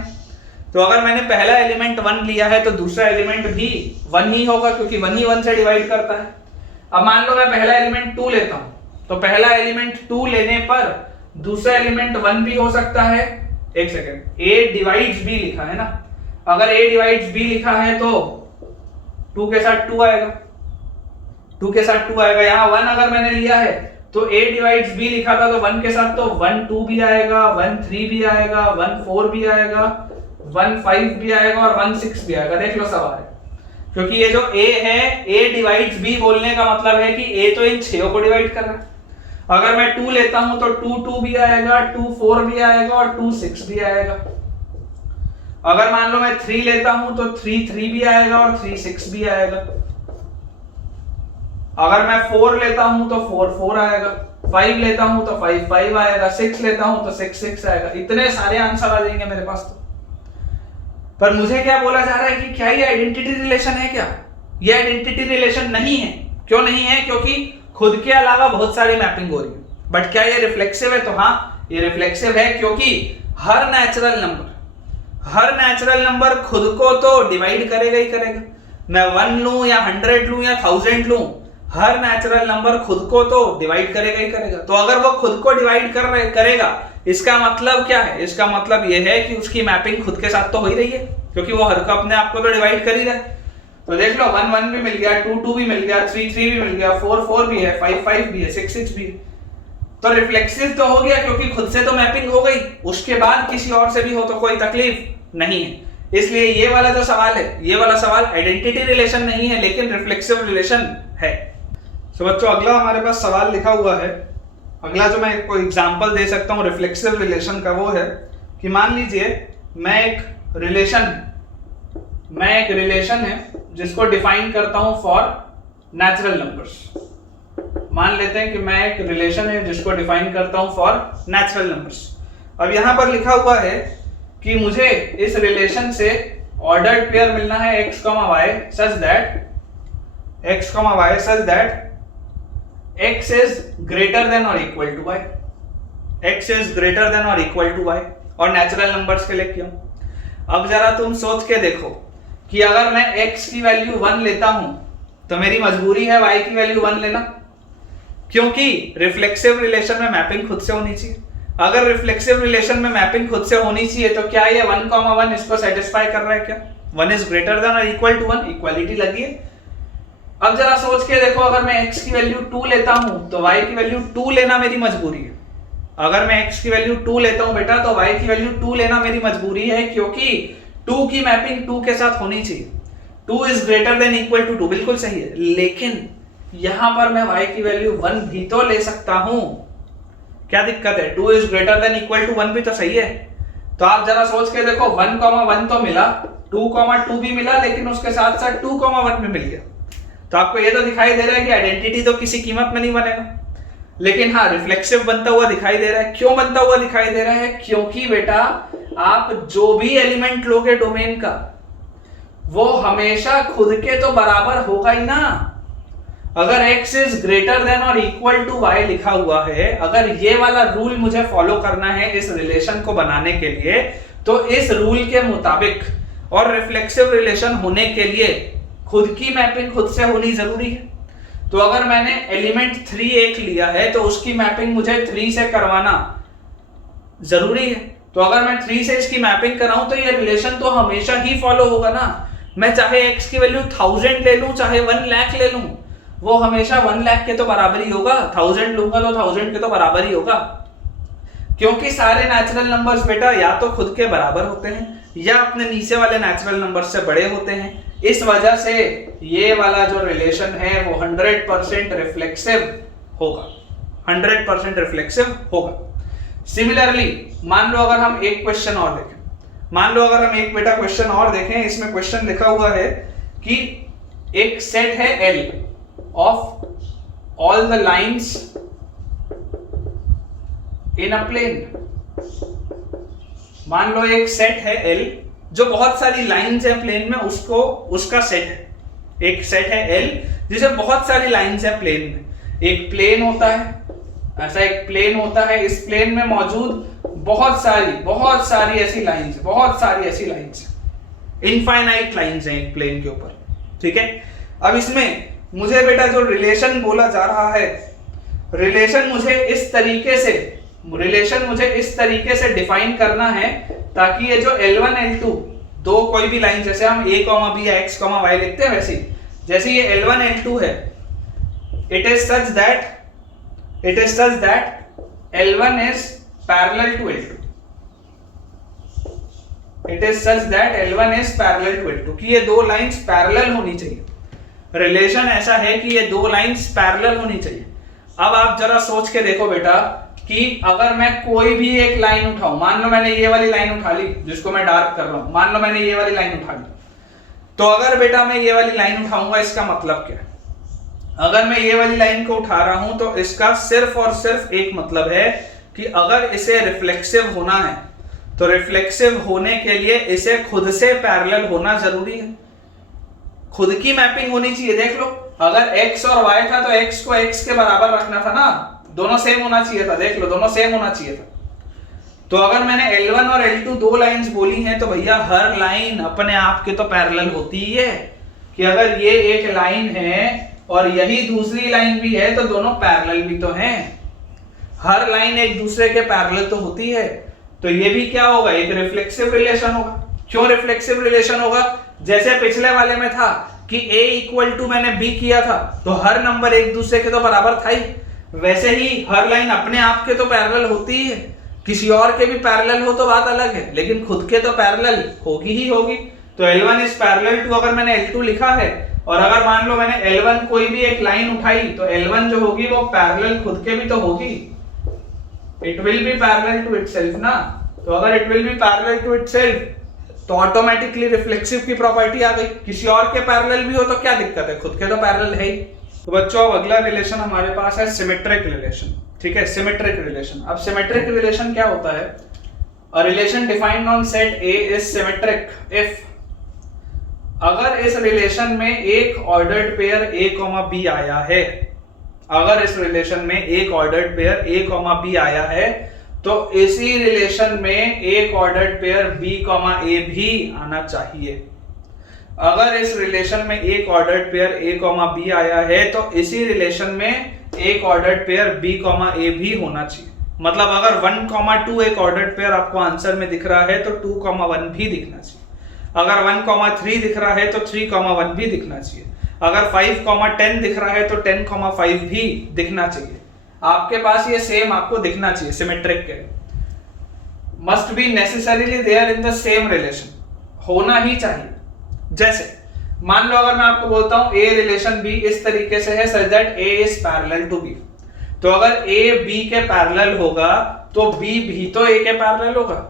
तो अगर मैंने पहला एलिमेंट 1 लिया है तो दूसरा एलिमेंट भी 1 ही होगा, क्योंकि 1 ही 1 से डिवाइड करता है। अब मान लो मैं पहला एलिमेंट 2 लेता हूं, तो पहला एलिमेंट 2 लेने पर दूसरा एलिमेंट 1 भी हो सकता है। एक सेकेंड, A डिवाइड्स B लिखा है ना, अगर A डिवाइड्स B लिखा है तो 2 के साथ 2 आएगा, 2 के साथ 2 आएगा। यहां 1 अगर मैंने लिया है तो A डिवाइड्स B लिखा था तो 1 के साथ तो 1 2 भी आएगा, 1 3 भी आएगा, 1 4 भी आएगा, 1 5 भी आएगा और 1 6 भी आएगा। देख लो सवाल है, क्योंकि ये जो A है, A डिवाइड्स B बोलने का मतलब है कि A तो इन 6 को डिवाइड कर रहा है। अगर मैं 2 लेता हूं तो 2 2 भी आएगा, 2 4 भी आएगा और 2 6 भी आएगा। अगर मान लो मैं 3 लेता हूं तो 3 3 भी आएगा और 3 6 भी आएगा। अगर मैं 4 लेता हूं तो 4 4 आएगा, 5 लेता हूं तो 5 5 आएगा, 6 लेता हूं तो 6 6 आएगा। इतने सारे आंसर आ जाएंगे मेरे पास। तो पर मुझे क्या बोला जा रहा है कि क्या ये आइडेंटिटी रिलेशन है क्या? ये आइडेंटिटी रिलेशन नहीं है। क्यों नहीं है? क्योंकि खुद के अलावा बहुत सारी मैपिंग हो रही है। बट क्या ये रिफ्लेक्सिव है? तो हाँ, ये रिफ्लेक्सिव है, क्योंकि हर नेचुरल नंबर खुद को तो डिवाइड करेगा ही करेगा। मैं 1 लूं या 100 लूं या 1000 लूं, हर नेचुरल नंबर खुद को तो डिवाइड करेगा ही करेगा। तो अगर वो खुद को डिवाइड करेगा, इसका मतलब क्या है? इसका मतलब यह है कि उसकी मैपिंग खुद के साथ तो हो ही रही है, क्योंकि वो हर को अपने आप को तो डिवाइड कर ही रहा है। तो देख लो 1 1 भी मिल गया, 2 2 भी मिल गया, 3 3 भी मिल गया, 4 4 भी है, 5 5 भी है, 6 6 भी है। तो रिफ्लेक्सिव तो हो गया क्योंकि खुद से तो मैपिंग हो गई, उसके बाद किसी और से भी हो तो कोई तकलीफ नहीं है। इसलिए ये वाला जो सवाल है, ये वाला सवाल आइडेंटिटी रिलेशन नहीं है लेकिन रिफ्लेक्सिव रिलेशन है। तो बच्चों अगला हमारे पास सवाल लिखा हुआ है, अगला जो मैं कोई एग्जांपल दे सकता हूँ रिफ्लेक्सिव रिलेशन का, वो है कि मान लीजिए मैं एक रिलेशन है जिसको डिफाइन करता हूं फॉर नेचुरल नंबर्स। मान लेते हैं कि मैं एक रिलेशन है जिसको डिफाइन करता हूं फॉर नेचुरल नंबर्स। अब यहां पर लिखा हुआ है कि मुझे इस रिलेशन से ऑर्डर्ड पेयर मिलना है x, y such that x is greater than or equal to y। x is greater than or equal to y, और नेचुरल नंबर्स के लिए क्यों? अब जरा तुम सोच के देखो कि अगर मैं x की वैल्यू 1 लेता हूं तो मेरी मजबूरी है y की वैल्यू 1 लेना, क्योंकि रिफ्लेक्सिव रिलेशन में मैपिंग खुद से होनी चाहिए। अगर रिफ्लेक्सिव रिलेशन में मैपिंग खुद से होनी चाहिए तो क्या ये 1,1 इसको सेटिस्फाई कर रहा है? क्या 1 इज ग्रेटर देन और इक्वल टू 1? इक्वालिटी लगी है। अब जरा सोच के देखो, अगर मैं x की वैल्यू 2 लेता हूं तो y की वैल्यू 2 लेना मेरी मजबूरी है। अगर मैं x की वैल्यू 2 लेता हूं बेटा तो y की वैल्यू 2 लेना मेरी मजबूरी है, क्योंकि 2 की मैपिंग 2 के साथ होनी चाहिए। 2 is greater than equal to 2, बिल्कुल सही है। लेकिन यहां पर मैं y की वैल्यू 1 भी तो ले सकता हूं, क्या दिक्कत है? 2 is greater than equal to 1 भी तो सही है। तो आप जरा सोच के देखो, 1,1 तो मिला, 2,2 भी मिला, लेकिन उसके साथ साथ 2,1 भी मिल गया। तो आपको ये तो दिखाई दे रहा है कि आइडेंटिटी तो किसी कीमत में नहीं बनेगा, लेकिन हाँ रिफ्लेक्सिव बनता हुआ दिखाई दे रहा है। क्यों बनता हुआ दिखाई दे रहा है? क्योंकि बेटा आप जो भी एलिमेंट लोगे डोमेन का, वो हमेशा खुद के तो बराबर होगा ही ना। अगर x इज ग्रेटर देन और इक्वल टू y लिखा हुआ है, अगर ये वाला रूल मुझे फॉलो करना है इस रिलेशन को बनाने के लिए, तो इस रूल के मुताबिक और रिफ्लेक्सिव रिलेशन होने के लिए खुद की मैपिंग खुद से होनी जरूरी है। तो अगर मैंने एलिमेंट 3 एक लिया है तो उसकी मैपिंग मुझे 3 से करवाना जरूरी है। तो अगर मैं 3 से इसकी मैपिंग कराऊं तो ये रिलेशन तो हमेशा ही फॉलो होगा ना। मैं चाहे x की वैल्यू 1000 ले लूं, चाहे 1 लाख ले लूं, वो हमेशा 1 लाख के तो बराबर ही होगा। 1000 लूंगा तो 1000 के तो बराबर ही होगा, क्योंकि सारे नेचुरल नंबर्स बेटा या तो खुद के बराबर होते हैं या अपने नीचे वाले नेचुरल नंबर से बड़े होते हैं। इस वजह से ये वाला जो रिलेशन है वो 100% रिफ्लेक्सिव होगा, 100% रिफ्लेक्सिव होगा। सिमिलरली मान लो अगर हम एक क्वेश्चन और देखें, मान लो अगर हम एक बेटा क्वेश्चन और देखें, इसमें क्वेश्चन लिखा हुआ है कि एक सेट है L of all the lines in a plane. मान लो एक सेट है L जो बहुत सारी लाइंस है प्लेन में, उसका सेट है। एक सेट है L जिसे बहुत सारी लाइंस है प्लेन में। एक प्लेन होता है, ऐसा एक प्लेन होता है, इस प्लेन में मौजूद बहुत सारी ऐसी लाइंस, इनफाइनाइट लाइंस हैं एक प्लेन के ऊपर, ठीक है। अब इसमें मुझे बेटा जो रिलेशन बोला जा रहा है, रिलेशन मुझे इस तरीके से डिफाइन करना है ताकि ये जो L1 L2 दो कोई भी लाइन, जैसे हम a, b या x, y लिखते हैं, वैसे जैसे ये L1 L2 है, it is such that L1 is parallel to L2, it is such that L1 is parallel to L2, कि ये दो लाइंस पैरेलल होनी चाहिए। रिलेशन ऐसा है कि ये दो लाइंस पैरेलल होनी चाहिए। अब आप जरा सोच के देखो बेटा कि अगर मैं कोई भी एक लाइन उठाऊं, मान लो मैंने ये वाली लाइन उठा ली जिसको मैं डार्क कर रहा हूं, मान लो मैंने ये वाली लाइन उठा ली, तो अगर बेटा मैं ये वाली लाइन उठाऊंगा, इसका मतलब क्या है? अगर मैं ये वाली लाइन को उठा रहा हूं तो इसका सिर्फ और सिर्फ एक मतलब है कि अगर इसे रिफ्लेक्सिव होना है तो रिफ्लेक्सिव होने के लिए इसे खुद से पैरेलल होना जरूरी है, खुद की मैपिंग होनी चाहिए। देख लो, अगर x और y था तो x को x के बराबर रखना था ना, दोनों सेम होना चाहिए था। देख लो, दोनों सेम होना चाहिए था। तो अगर मैंने L1 और L2 दो लाइंस बोली हैं तो भैया हर लाइन अपने आप के तो पैरेलल होती ही है, कि अगर ये एक लाइन है और यही दूसरी लाइन भी है तो दोनों पैरेलल भी तो हैं। हर लाइन एक दूसरे के पैरेलल तो होती है, तो ये भी क्या होगा? एक रिफ्लेक्सिव रिलेशन होगा। क्यों रिफ्लेक्सिव रिलेशन होगा? जैसे पिछले वाले में था कि a इक्वल टू मैंने b किया था तो हर नंबर एक दूसरे के तो बराबर था ही, वैसे ही हर लाइन अपने आप के तो पैरेलल होती ही है। किसी और के भी पैरेलल हो तो बात अलग है, लेकिन खुद के तो पैरेलल होगी ही होगी। तो L1 इज पैरेलल टू, अगर मैंने L2 लिखा है और अगर मान लो मैंने L1 कोई भी एक लाइन उठाई तो L1 जो होगी वो पैरेलल खुद के भी तो होगी, it will be parallel to itself ना। तो अगर it will be parallel to itself तो ऑटोमेटिकली रिफ्लेक्सिव की प्रॉपर्टी आ गई। किसी और के पैरेलल भी हो तो क्या दिक्कत है, खुद के तो पैरेलल है ही। तो बच्चों अब अगला रिलेशन हमारे पास है सिमेट्रिक रिलेशन, ठीक है। सिमेट्रिक रिलेशन, अब सिमेट्रिक रिलेशन क्या होता है? अ relation defined on set A is symmetric if, अगर इस रिलेशन में एक ऑर्डर्ड पेयर a, b आया है, अगर इस रिलेशन में एक ऑर्डर्ड पेयर a, b आया है तो इसी रिलेशन में एक ऑर्डर्ड पेयर b, a भी आना चाहिए। अगर इस रिलेशन में एक ऑर्डर्ड पेयर a, b आया है तो इसी रिलेशन में एक ऑर्डर्ड पेयर b, a भी होना चाहिए। मतलब अगर 1, 2 एक ऑर्डर्ड पेयर आपको आंसर में दिख रहा है तो 2, 1 भी दिखना चाहिए। अगर 1, 3 दिख रहा है तो 3, 1 भी दिखना चाहिए। अगर 5, 10 दिख रहा है तो 10, 5 भी दिखना चाहिए। आपके पास ये सेम आपको दिखना चाहिए, सिमेट्रिक के must be necessarily there in the same relation, होना ही चाहिए। जैसे मान लो अगर मैं आपको बोलता हूं ए रिलेशन बी इस तरीके से है such that a is parallel to b, तो अगर ए बी के पैरेलल होगा तो बी भी तो ए के पैरेलल होगा।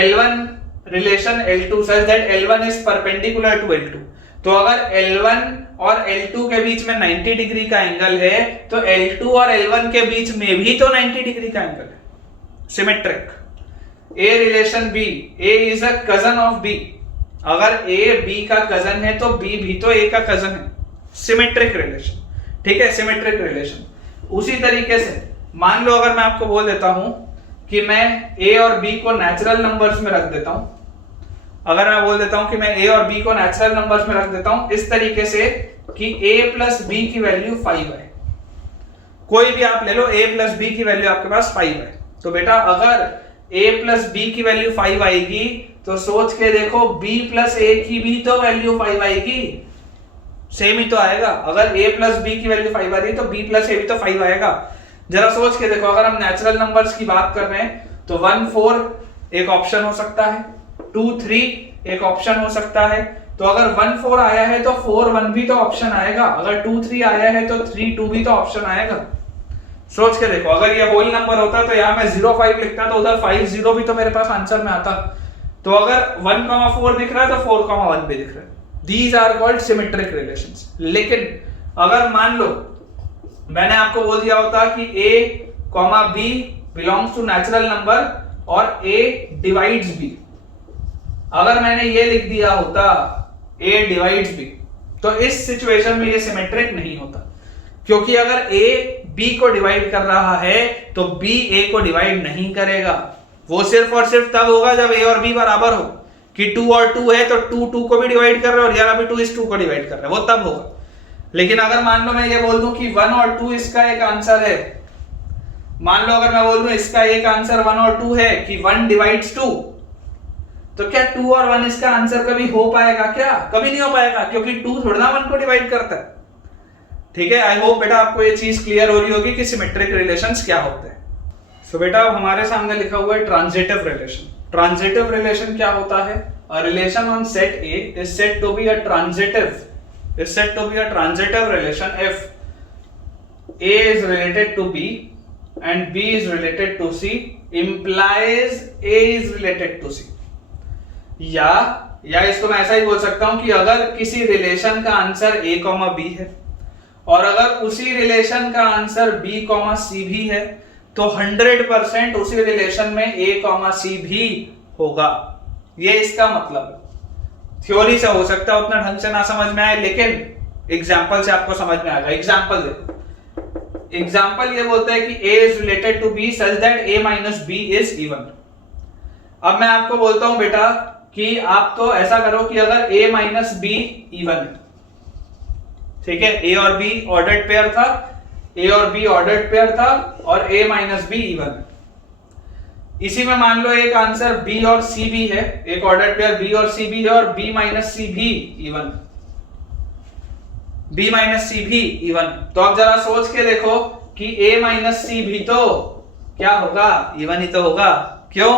L1 relation L2 such that L1 is perpendicular to L2, तो अगर L1 और L2 के बीच में 90 डिग्री का एंगल है तो L2 और L1 के बीच में भी तो 90 डिग्री का एंगल है, symmetric. A relation B, A is a cousin of B, अगर A B का कजन है तो B भी तो A का कजन है, सिमेट्रिक रिलेशन। ठीक है, सिमेट्रिक रिलेशन। उसी तरीके से मान लो अगर मैं आपको बोल देता हूं कि मैं A और B को नेचुरल नंबर्स में रख देता हूं, अगर मैं बोल देता हूं कि मैं A और B को नेचुरल नंबर्स में रख देता हूं इस तरीके से कि A प्लस B की वैल्यू 5 है, कोई भी आप ले लो, A प्लस B की वैल्यू आपके पास 5 है, तो बेटा अगर A प्लस B की वैल्यू 5 आएगी तो सोच के देखो B प्लस A की भी तो वैल्यू 5 आएगी, सेम ही तो आएगा। अगर A प्लस B की वैल्यू 5 आ रही है तो B प्लस A भी तो 5 आएगा। जरा सोच के देखो, अगर हम नेचुरल नंबर्स की बात कर रहे हैं तो 1, 4 एक ऑप्शन हो सकता है, 2, 3 एक ऑप्शन हो सकता है, तो अगर 1, 4 आया है तो 4, 1 भी तो ऑप्शन आएगा, अगर 2, 3 आया है तो 3, 2 भी तो ऑप्शन आएगा। सोच के देखो, अगर ये होल नंबर होता तो यहां मैं 0, 5 लिखता तो उधर 5, 0 भी तो मेरे पास आंसर में आता। तो अगर 1, 4 दिख रहा है तो 4, 1 भी दिख रहा है। These are called symmetric relations। लेकिन अगर मान लो मैंने आपको बोल दिया होता कि A, B belongs to natural number और A divides B, अगर मैंने ये लिख दिया होता A divides B, तो इस सिचुएशन में ये सिमेट्रिक नहीं होता, क्योंकि अगर A B को डिवाइड कर रहा है तो B A को डिवाइड नहीं करेगा। वो सिर्फ और सिर्फ तब होगा जब A और B बराबर हो, कि 2 और 2 है तो 2 2 को भी डिवाइड कर रहा है और यहाँ भी 2 इस 2 को डिवाइड कर रहा है, वो तब होगा। लेकिन अगर मान लो मैं ये बोल दूं कि 1 और 2 इसका एक आंसर है, मान लो अगर मैं बोल दूं इसका एक आंसर 1 और 2 है कि 1 डिवाइड्स 2, तो क्या 2 और 1 इसका आंसर कभी हो पाएगा? क्या कभी नहीं हो पाएगा, क्योंकि 2 थोड़ा ना 1 को डिवाइड करता है। ठीक है, आई होप बेटा आपको ये चीज क्लियर हो रही होगी कि सिमेट्रिक रिलेशंस क्या होते हैं। सो बेटा अब हमारे सामने लिखा हुआ है ट्रांजिटिव रिलेशन। ट्रांजिटिव रिलेशन क्या होता है? A relation on set A is said to be a transitive relation if A is related to B and B is related to C implies A is related to C। या इसको मैं ऐसा ही बोल सकता हूं कि अगर किसी रिलेशन का आंसर A, B है और अगर उसी रिलेशन का आंसर B, C भी है तो 100% उसी रिलेशन में A, C भी होगा। ये इसका मतलब है। थ्योरी से हो सकता है उतना ढंग से ना समझ में आए, लेकिन एग्जाम्पल से आपको समझ में आएगा। एग्जाम्पल देखो, एग्जाम्पल ये बोलता है कि A is related to B such that A minus B is even। अब मैं आपको बोलता हूं बेटा कि आप तो ऐसा करो कि अगर A minus B इवन है, ठीक है, A और B ऑर्डर्ड पेयर था, A और B ऑर्डर्ड पेयर था और A minus B इवन है। इसी में मान लो एक आंसर B और C भी है, एक ऑर्डर्ड पेयर B और C भी है और B minus C भी इवन, B minus C भी इवन। तो अब जरा सोच के देखो कि A minus C भी तो क्या होगा? इवन ही तो होगा। क्यों?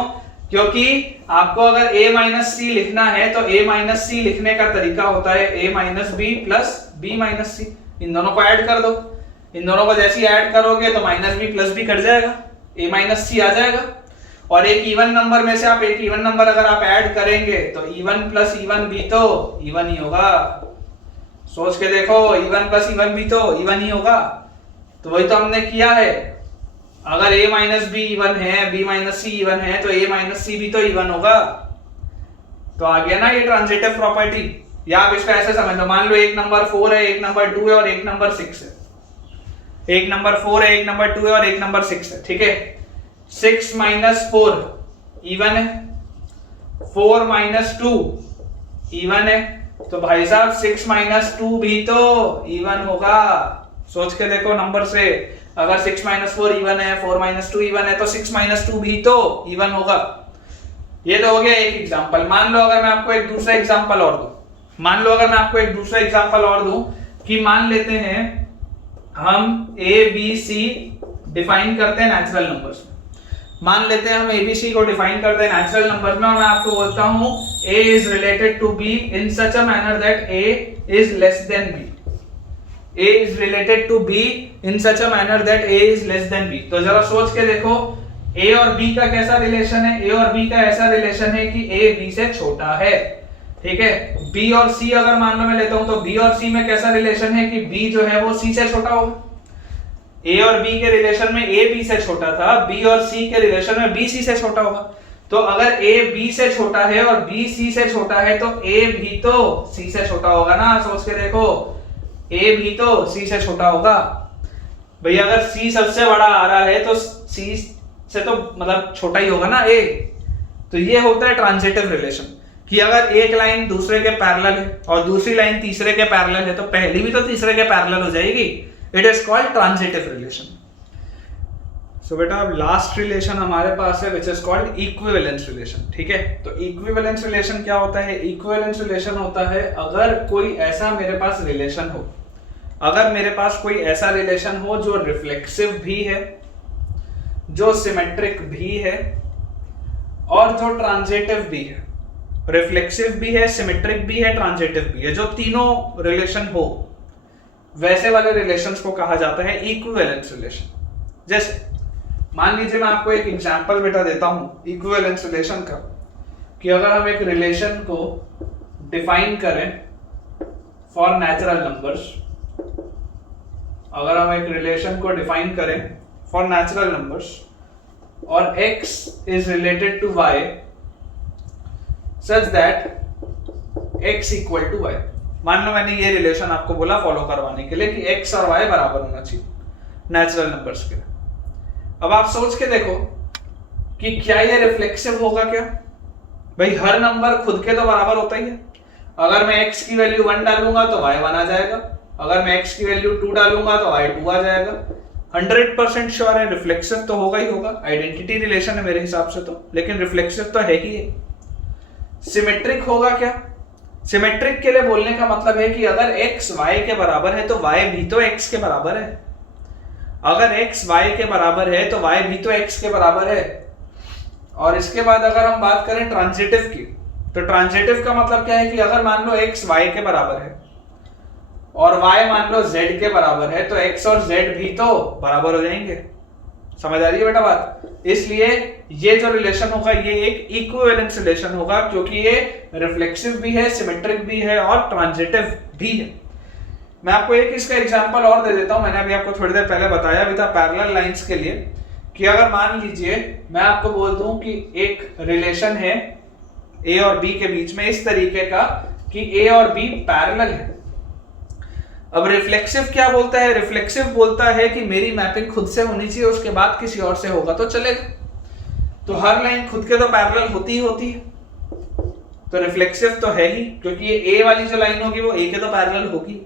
क्योंकि आपको अगर A minus C लिखना है तो A minus C लिखने का तरीका होता है A minus B plus B minus C। इन दोनों को ऐड कर दो, इन दोनों को जैसे ही ऐड करोगे तो minus b plus b cut जाएगा, A minus C आ जाएगा। और एक इवन नंबर में से आप एक इवन नंबर अगर आप ऐड करेंगे तो इवन प्लस इवन भी तो इवन ही होगा। सोच के देखो, इवन प्लस इवन भी तो इवन ही होगा। तो वही तो हमने किया है, अगर A माइनस बी इवन है, B माइनस C इवन है तो A माइनस C भी तो इवन होगा। तो आ गया ना ये ट्रांजिटिव प्रॉपर्टी। या आप इसको ऐसे समझ लो, मान लो एक नंबर 4 है, एक नंबर 2 है और एक नंबर 6 है। एक नंबर 4 है, एक नंबर 2 है और एक नंबर 6 है, ठीक है। 6 माइनस 4 इवन है, 4 माइनस 2 इवन है, तो भाई साहब 6 माइनस 2 भी तो इवन होगा। सोच के देखो नंबर से, अगर 6 माइनस 4 इवन है, 4 माइनस 2 इवन है, तो 6 माइनस 2 भी तो इवन होगा। ये तो हो गया एक एग्जांपल। मान लो अगर मैं आपको एक दूसरा एग्जांपल और दूं, कि मान लेते हैं हम ए बी सी डिफाइन करते हैं नेचुरल नंबर्स में। मान लेते हैं हम एबीसी को डिफाइन करते हैं नेचुरल नंबर्स में, और मैं आपको बोलता हूं a is related to b in such a manner that a is less than b. a is related to b in such a manner that a is less than b. तो जरा सोच के देखो a और b का कैसा relation है। a और b का ऐसा रिलेशन है कि a b से छोटा है, ठीक है। b और c अगर मान लो मैं लेता हूं, तो b और c में कैसा रिलेशन है कि b जो है वो c से छोटा होगा। a और b के रिलेशन में a b से छोटा था, b और c के रिलेशन में b c से छोटा होगा। तो अगर a b से छोटा है और b c से छोटा है, तो a भी तो c से छोटा होगा ना। सोच के देखो, a भी तो c से छोटा होगा। भैया अगर c सबसे बड़ा आ रहा है तो c से तो मतलब छोटा ही होगा ना a। तो ये होता है ट्रांजिटिव रिलेशन, कि अगर एक लाइन दूसरे के पैरेलल है और दूसरी लाइन तीसरे के पैरेलल है, तो पहली भी तो तीसरे के पैरेलल हो जाएगी। It is called transitive relation. So बेटा अब लास्ट रिलेशन हमारे पास है which is called equivalence relation, ठीक है। तो इक्विवेलेंस रिलेशन क्या होता है? इक्विवेलेंस रिलेशन होता है अगर कोई ऐसा मेरे पास रिलेशन हो, अगर मेरे पास कोई ऐसा रिलेशन हो जो रिफ्लेक्सिव भी है, जो सिमेट्रिक भी है और जो ट्रांजिटिव भी है। रिफ्लेक्सिव भी है, सिमेट्रिक भी है, ट्रांजिटिव भी है, जो तीनों रिलेशन हो, वैसे वाले रिलेशंस को कहा जाता है इक्विवेलेंस रिलेशन। जैसे मान लीजिए मैं आपको एक एग्जांपल बेटा देता हूं इक्विवेलेंस रिलेशन का, कि अगर हम एक रिलेशन को डिफाइन करें फॉर नेचुरल नंबर्स, अगर हम एक रिलेशन को डिफाइन करें फॉर नेचुरल नंबर्स और x is related to y such that x equal to y। मान लो मैंने ये रिलेशन आपको बोला फॉलो करवाने के लिए कि x और y बराबर होना चाहिए नेचुरल नंबर्स के लिए। अब आप सोच के देखो कि क्या ये रिफ्लेक्सिव होगा क्या? भाई हर नंबर खुद के तो बराबर होता ही है। अगर मैं x की वैल्यू 1 डालूंगा तो y 1 आ जाएगा, अगर मैं x की वैल्यू 2 डालूंगा तो y 2 आ जाएगा। 100% श्योर है रिफ्लेक्सिव तो होगा ही होगा, आइडेंटिटी रिलेशन है मेरे हिसाब से तो, लेकिन रिफ्लेक्सिव तो है ही है। सिमेट्रिक होगा क्या? सिमेट्रिक के लिए बोलने का मतलब है कि अगर x y के बराबर है तो y भी तो x के बराबर है, अगर x y के बराबर है तो y भी तो x के बराबर है। और इसके बाद अगर हम बात करें ट्रांजिटिव की, तो ट्रांजिटिव का मतलब क्या है कि अगर मान लो x y के बराबर है और y मान लो z के बराबर है, तो x और z भी तो बराबर हो जाएंगे। समझ आ रही है बेटा बात? इसलिए ये जो रिलेशन होगा ये एक इक्विवेलेंस रिलेशन होगा, क्योंकि ये रिफ्लेक्सिव भी है, सिमेट्रिक भी है और ट्रांजिटिव भी है। मैं आपको एक इसका एग्जांपल और दे देता हूं। मैंने अभी आपको थोड़ी देर पहले बताया भी था पैरेलल लाइंस के लिए, कि अगर मान लीजिए मैं आपको बोल दूं कि एक रिलेशन है a और b के बीच में इस तरीके का कि a और b पैरेलल है। अब रिफ्लेक्सिव क्या बोलता है? रिफ्लेक्सिव बोलता है कि मेरी मैपिंग खुद से होनी चाहिए, उसके बाद किसी और से होगा तो चलेगा। तो हर लाइन खुद के तो पैरेलल होती ही होती है, तो रिफ्लेक्सिव तो है ही, क्योंकि ये a वाली जो लाइन होगी वो a के तो पैरेलल होगी।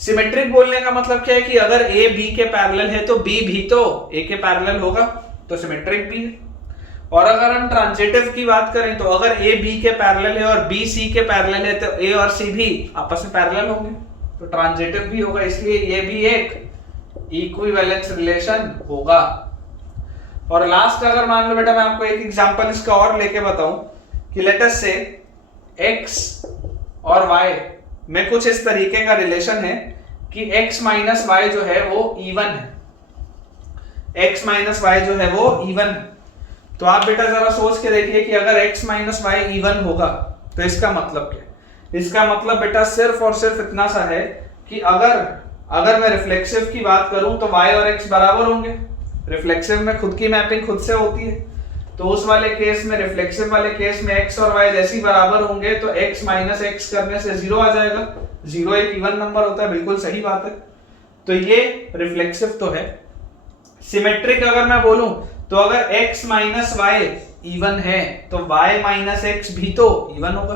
सिमेट्रिक बोलने का मतलब क्या है कि अगर a b के पैरेलल है तो b भी तो a के पैरेलल होगा, तो सिमेट्रिक भी है। और अगर हम ट्रांजिटिव की बात करें तो अगर a b के पैरेलल है और b c के पैरेलल है, तो a और c भी आपस में पैरेलल होंगे, तो ट्रांजिटिव भी होगा। इसलिए ये भी एक इक्विवेलेंस रिलेशन होगा। और लास्ट अगर मान लो बेटा मैं आपको एक एग्जांपल इसका और लेके बताऊं कि लेट अस से x और y में कुछ इस तरीके का रिलेशन है कि x माइनस वाई जो है वो इवन है, x माइनस वाई जो है वो इवन है। तो आप बेटा जरा सोच के देखिए कि अगर x माइनस वाई इवन होगा तो इसका मतलब क्या? इसका मतलब बेटा सिर्फ और सिर्फ इतना सा है कि अगर मैं रिफ्लेक्सिव की बात करूं तो y और x बराबर होंगे। रिफ्लेक्सिव में खुद की मैपिंग खुद से होती है, तो उस वाले केस में, रिफ्लेक्सिव वाले केस में x और y जैसी बराबर होंगे तो x माइनस x करने से 0 आ जाएगा। 0 एक इवन नंबर होता है, बिल्कुल सही बात है। तो ये रिफ्लेक्सिव तो है। सिमेट्रिक अगर मैं बोलूं तो अगर x माइनस वाई इवन है तो y माइनस एक्स भी तो इवन होगा।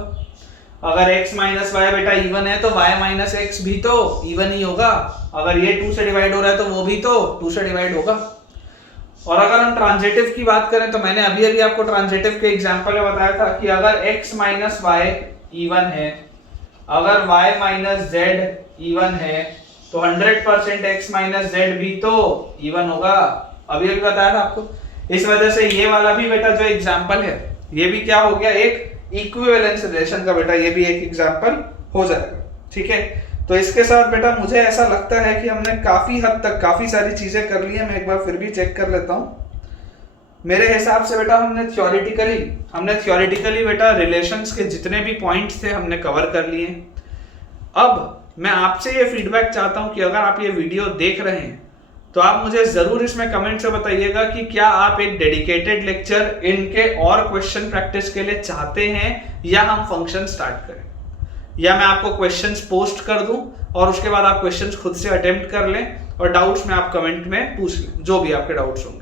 अगर x माइनस वाई बेटा इवन है तो y माइनस एक्स भी तो इवन ही होगा। अगर ये 2 से डिवाइड हो रहा है तो वो भी तो 2 से डिवाइड होगा। और अगर हम ट्रांजिटिव की बात करें तो मैंने अभी अभी आपको ट्रांजिटिव के एग्जांपल में बताया था कि अगर x माइनस वाई इवन है, अगर y माइनस z इवन है तो 100% x माइनस z भी तो इवन होगा। अभी अभी बताया था आपको। इस वजह से ये वाला भी बेटा जो एग्जांपल है ये भी क्या हो गया, एक इक्विवेलेंस रिलेशन का बेटा ये भी एक एग्जांपल हो जाएगा। ठीक है, तो इसके साथ बेटा मुझे ऐसा लगता है कि हमने काफी हद तक काफी सारी चीजें कर ली है। मैं एक बार फिर भी चेक कर लेता हूं। मेरे हिसाब से बेटा हमने थ्योरेटिकली बेटा रिलेशंस के जितने भी पॉइंट्स थे हमने कवर कर लिए। अब मैं आपसे ये फीडबैक चाहता हूं कि अगर आप ये वीडियो देख रहे हैं तो आप मुझे जरूर इसमें कमेंट से बताइएगा कि क्या आप एक डेडिकेटेड लेक्चर इनके और क्वेश्चन प्रैक्टिस के लिए चाहते हैं या हम फंक्शन स्टार्ट करें, या मैं आपको क्वेश्चंस पोस्ट कर दूं और उसके बाद आप क्वेश्चंस खुद से अटेम्प्ट कर लें और डाउट्स में आप कमेंट में पूछ लें, जो भी आपके डाउट्स होंगे।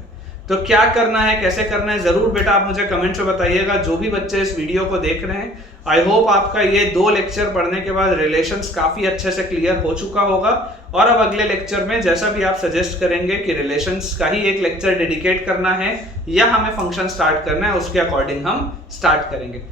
तो क्या करना है, कैसे करना है, जरूर बेटा आप मुझे कमेंट में बताइएगा, जो भी बच्चे इस वीडियो को देख रहे हैं। आई होप आपका ये 2 लेक्चर पढ़ने के बाद रिलेशंस काफी अच्छे से क्लियर हो चुका होगा। और अब अगले लेक्चर में जैसा भी आप सजेस्ट करेंगे कि रिलेशंस का ही एक लेक्चर डेडिकेट करना है या हमें फंक्शन स्टार्ट करना है, उसके अकॉर्डिंग हम स्टार्ट करेंगे।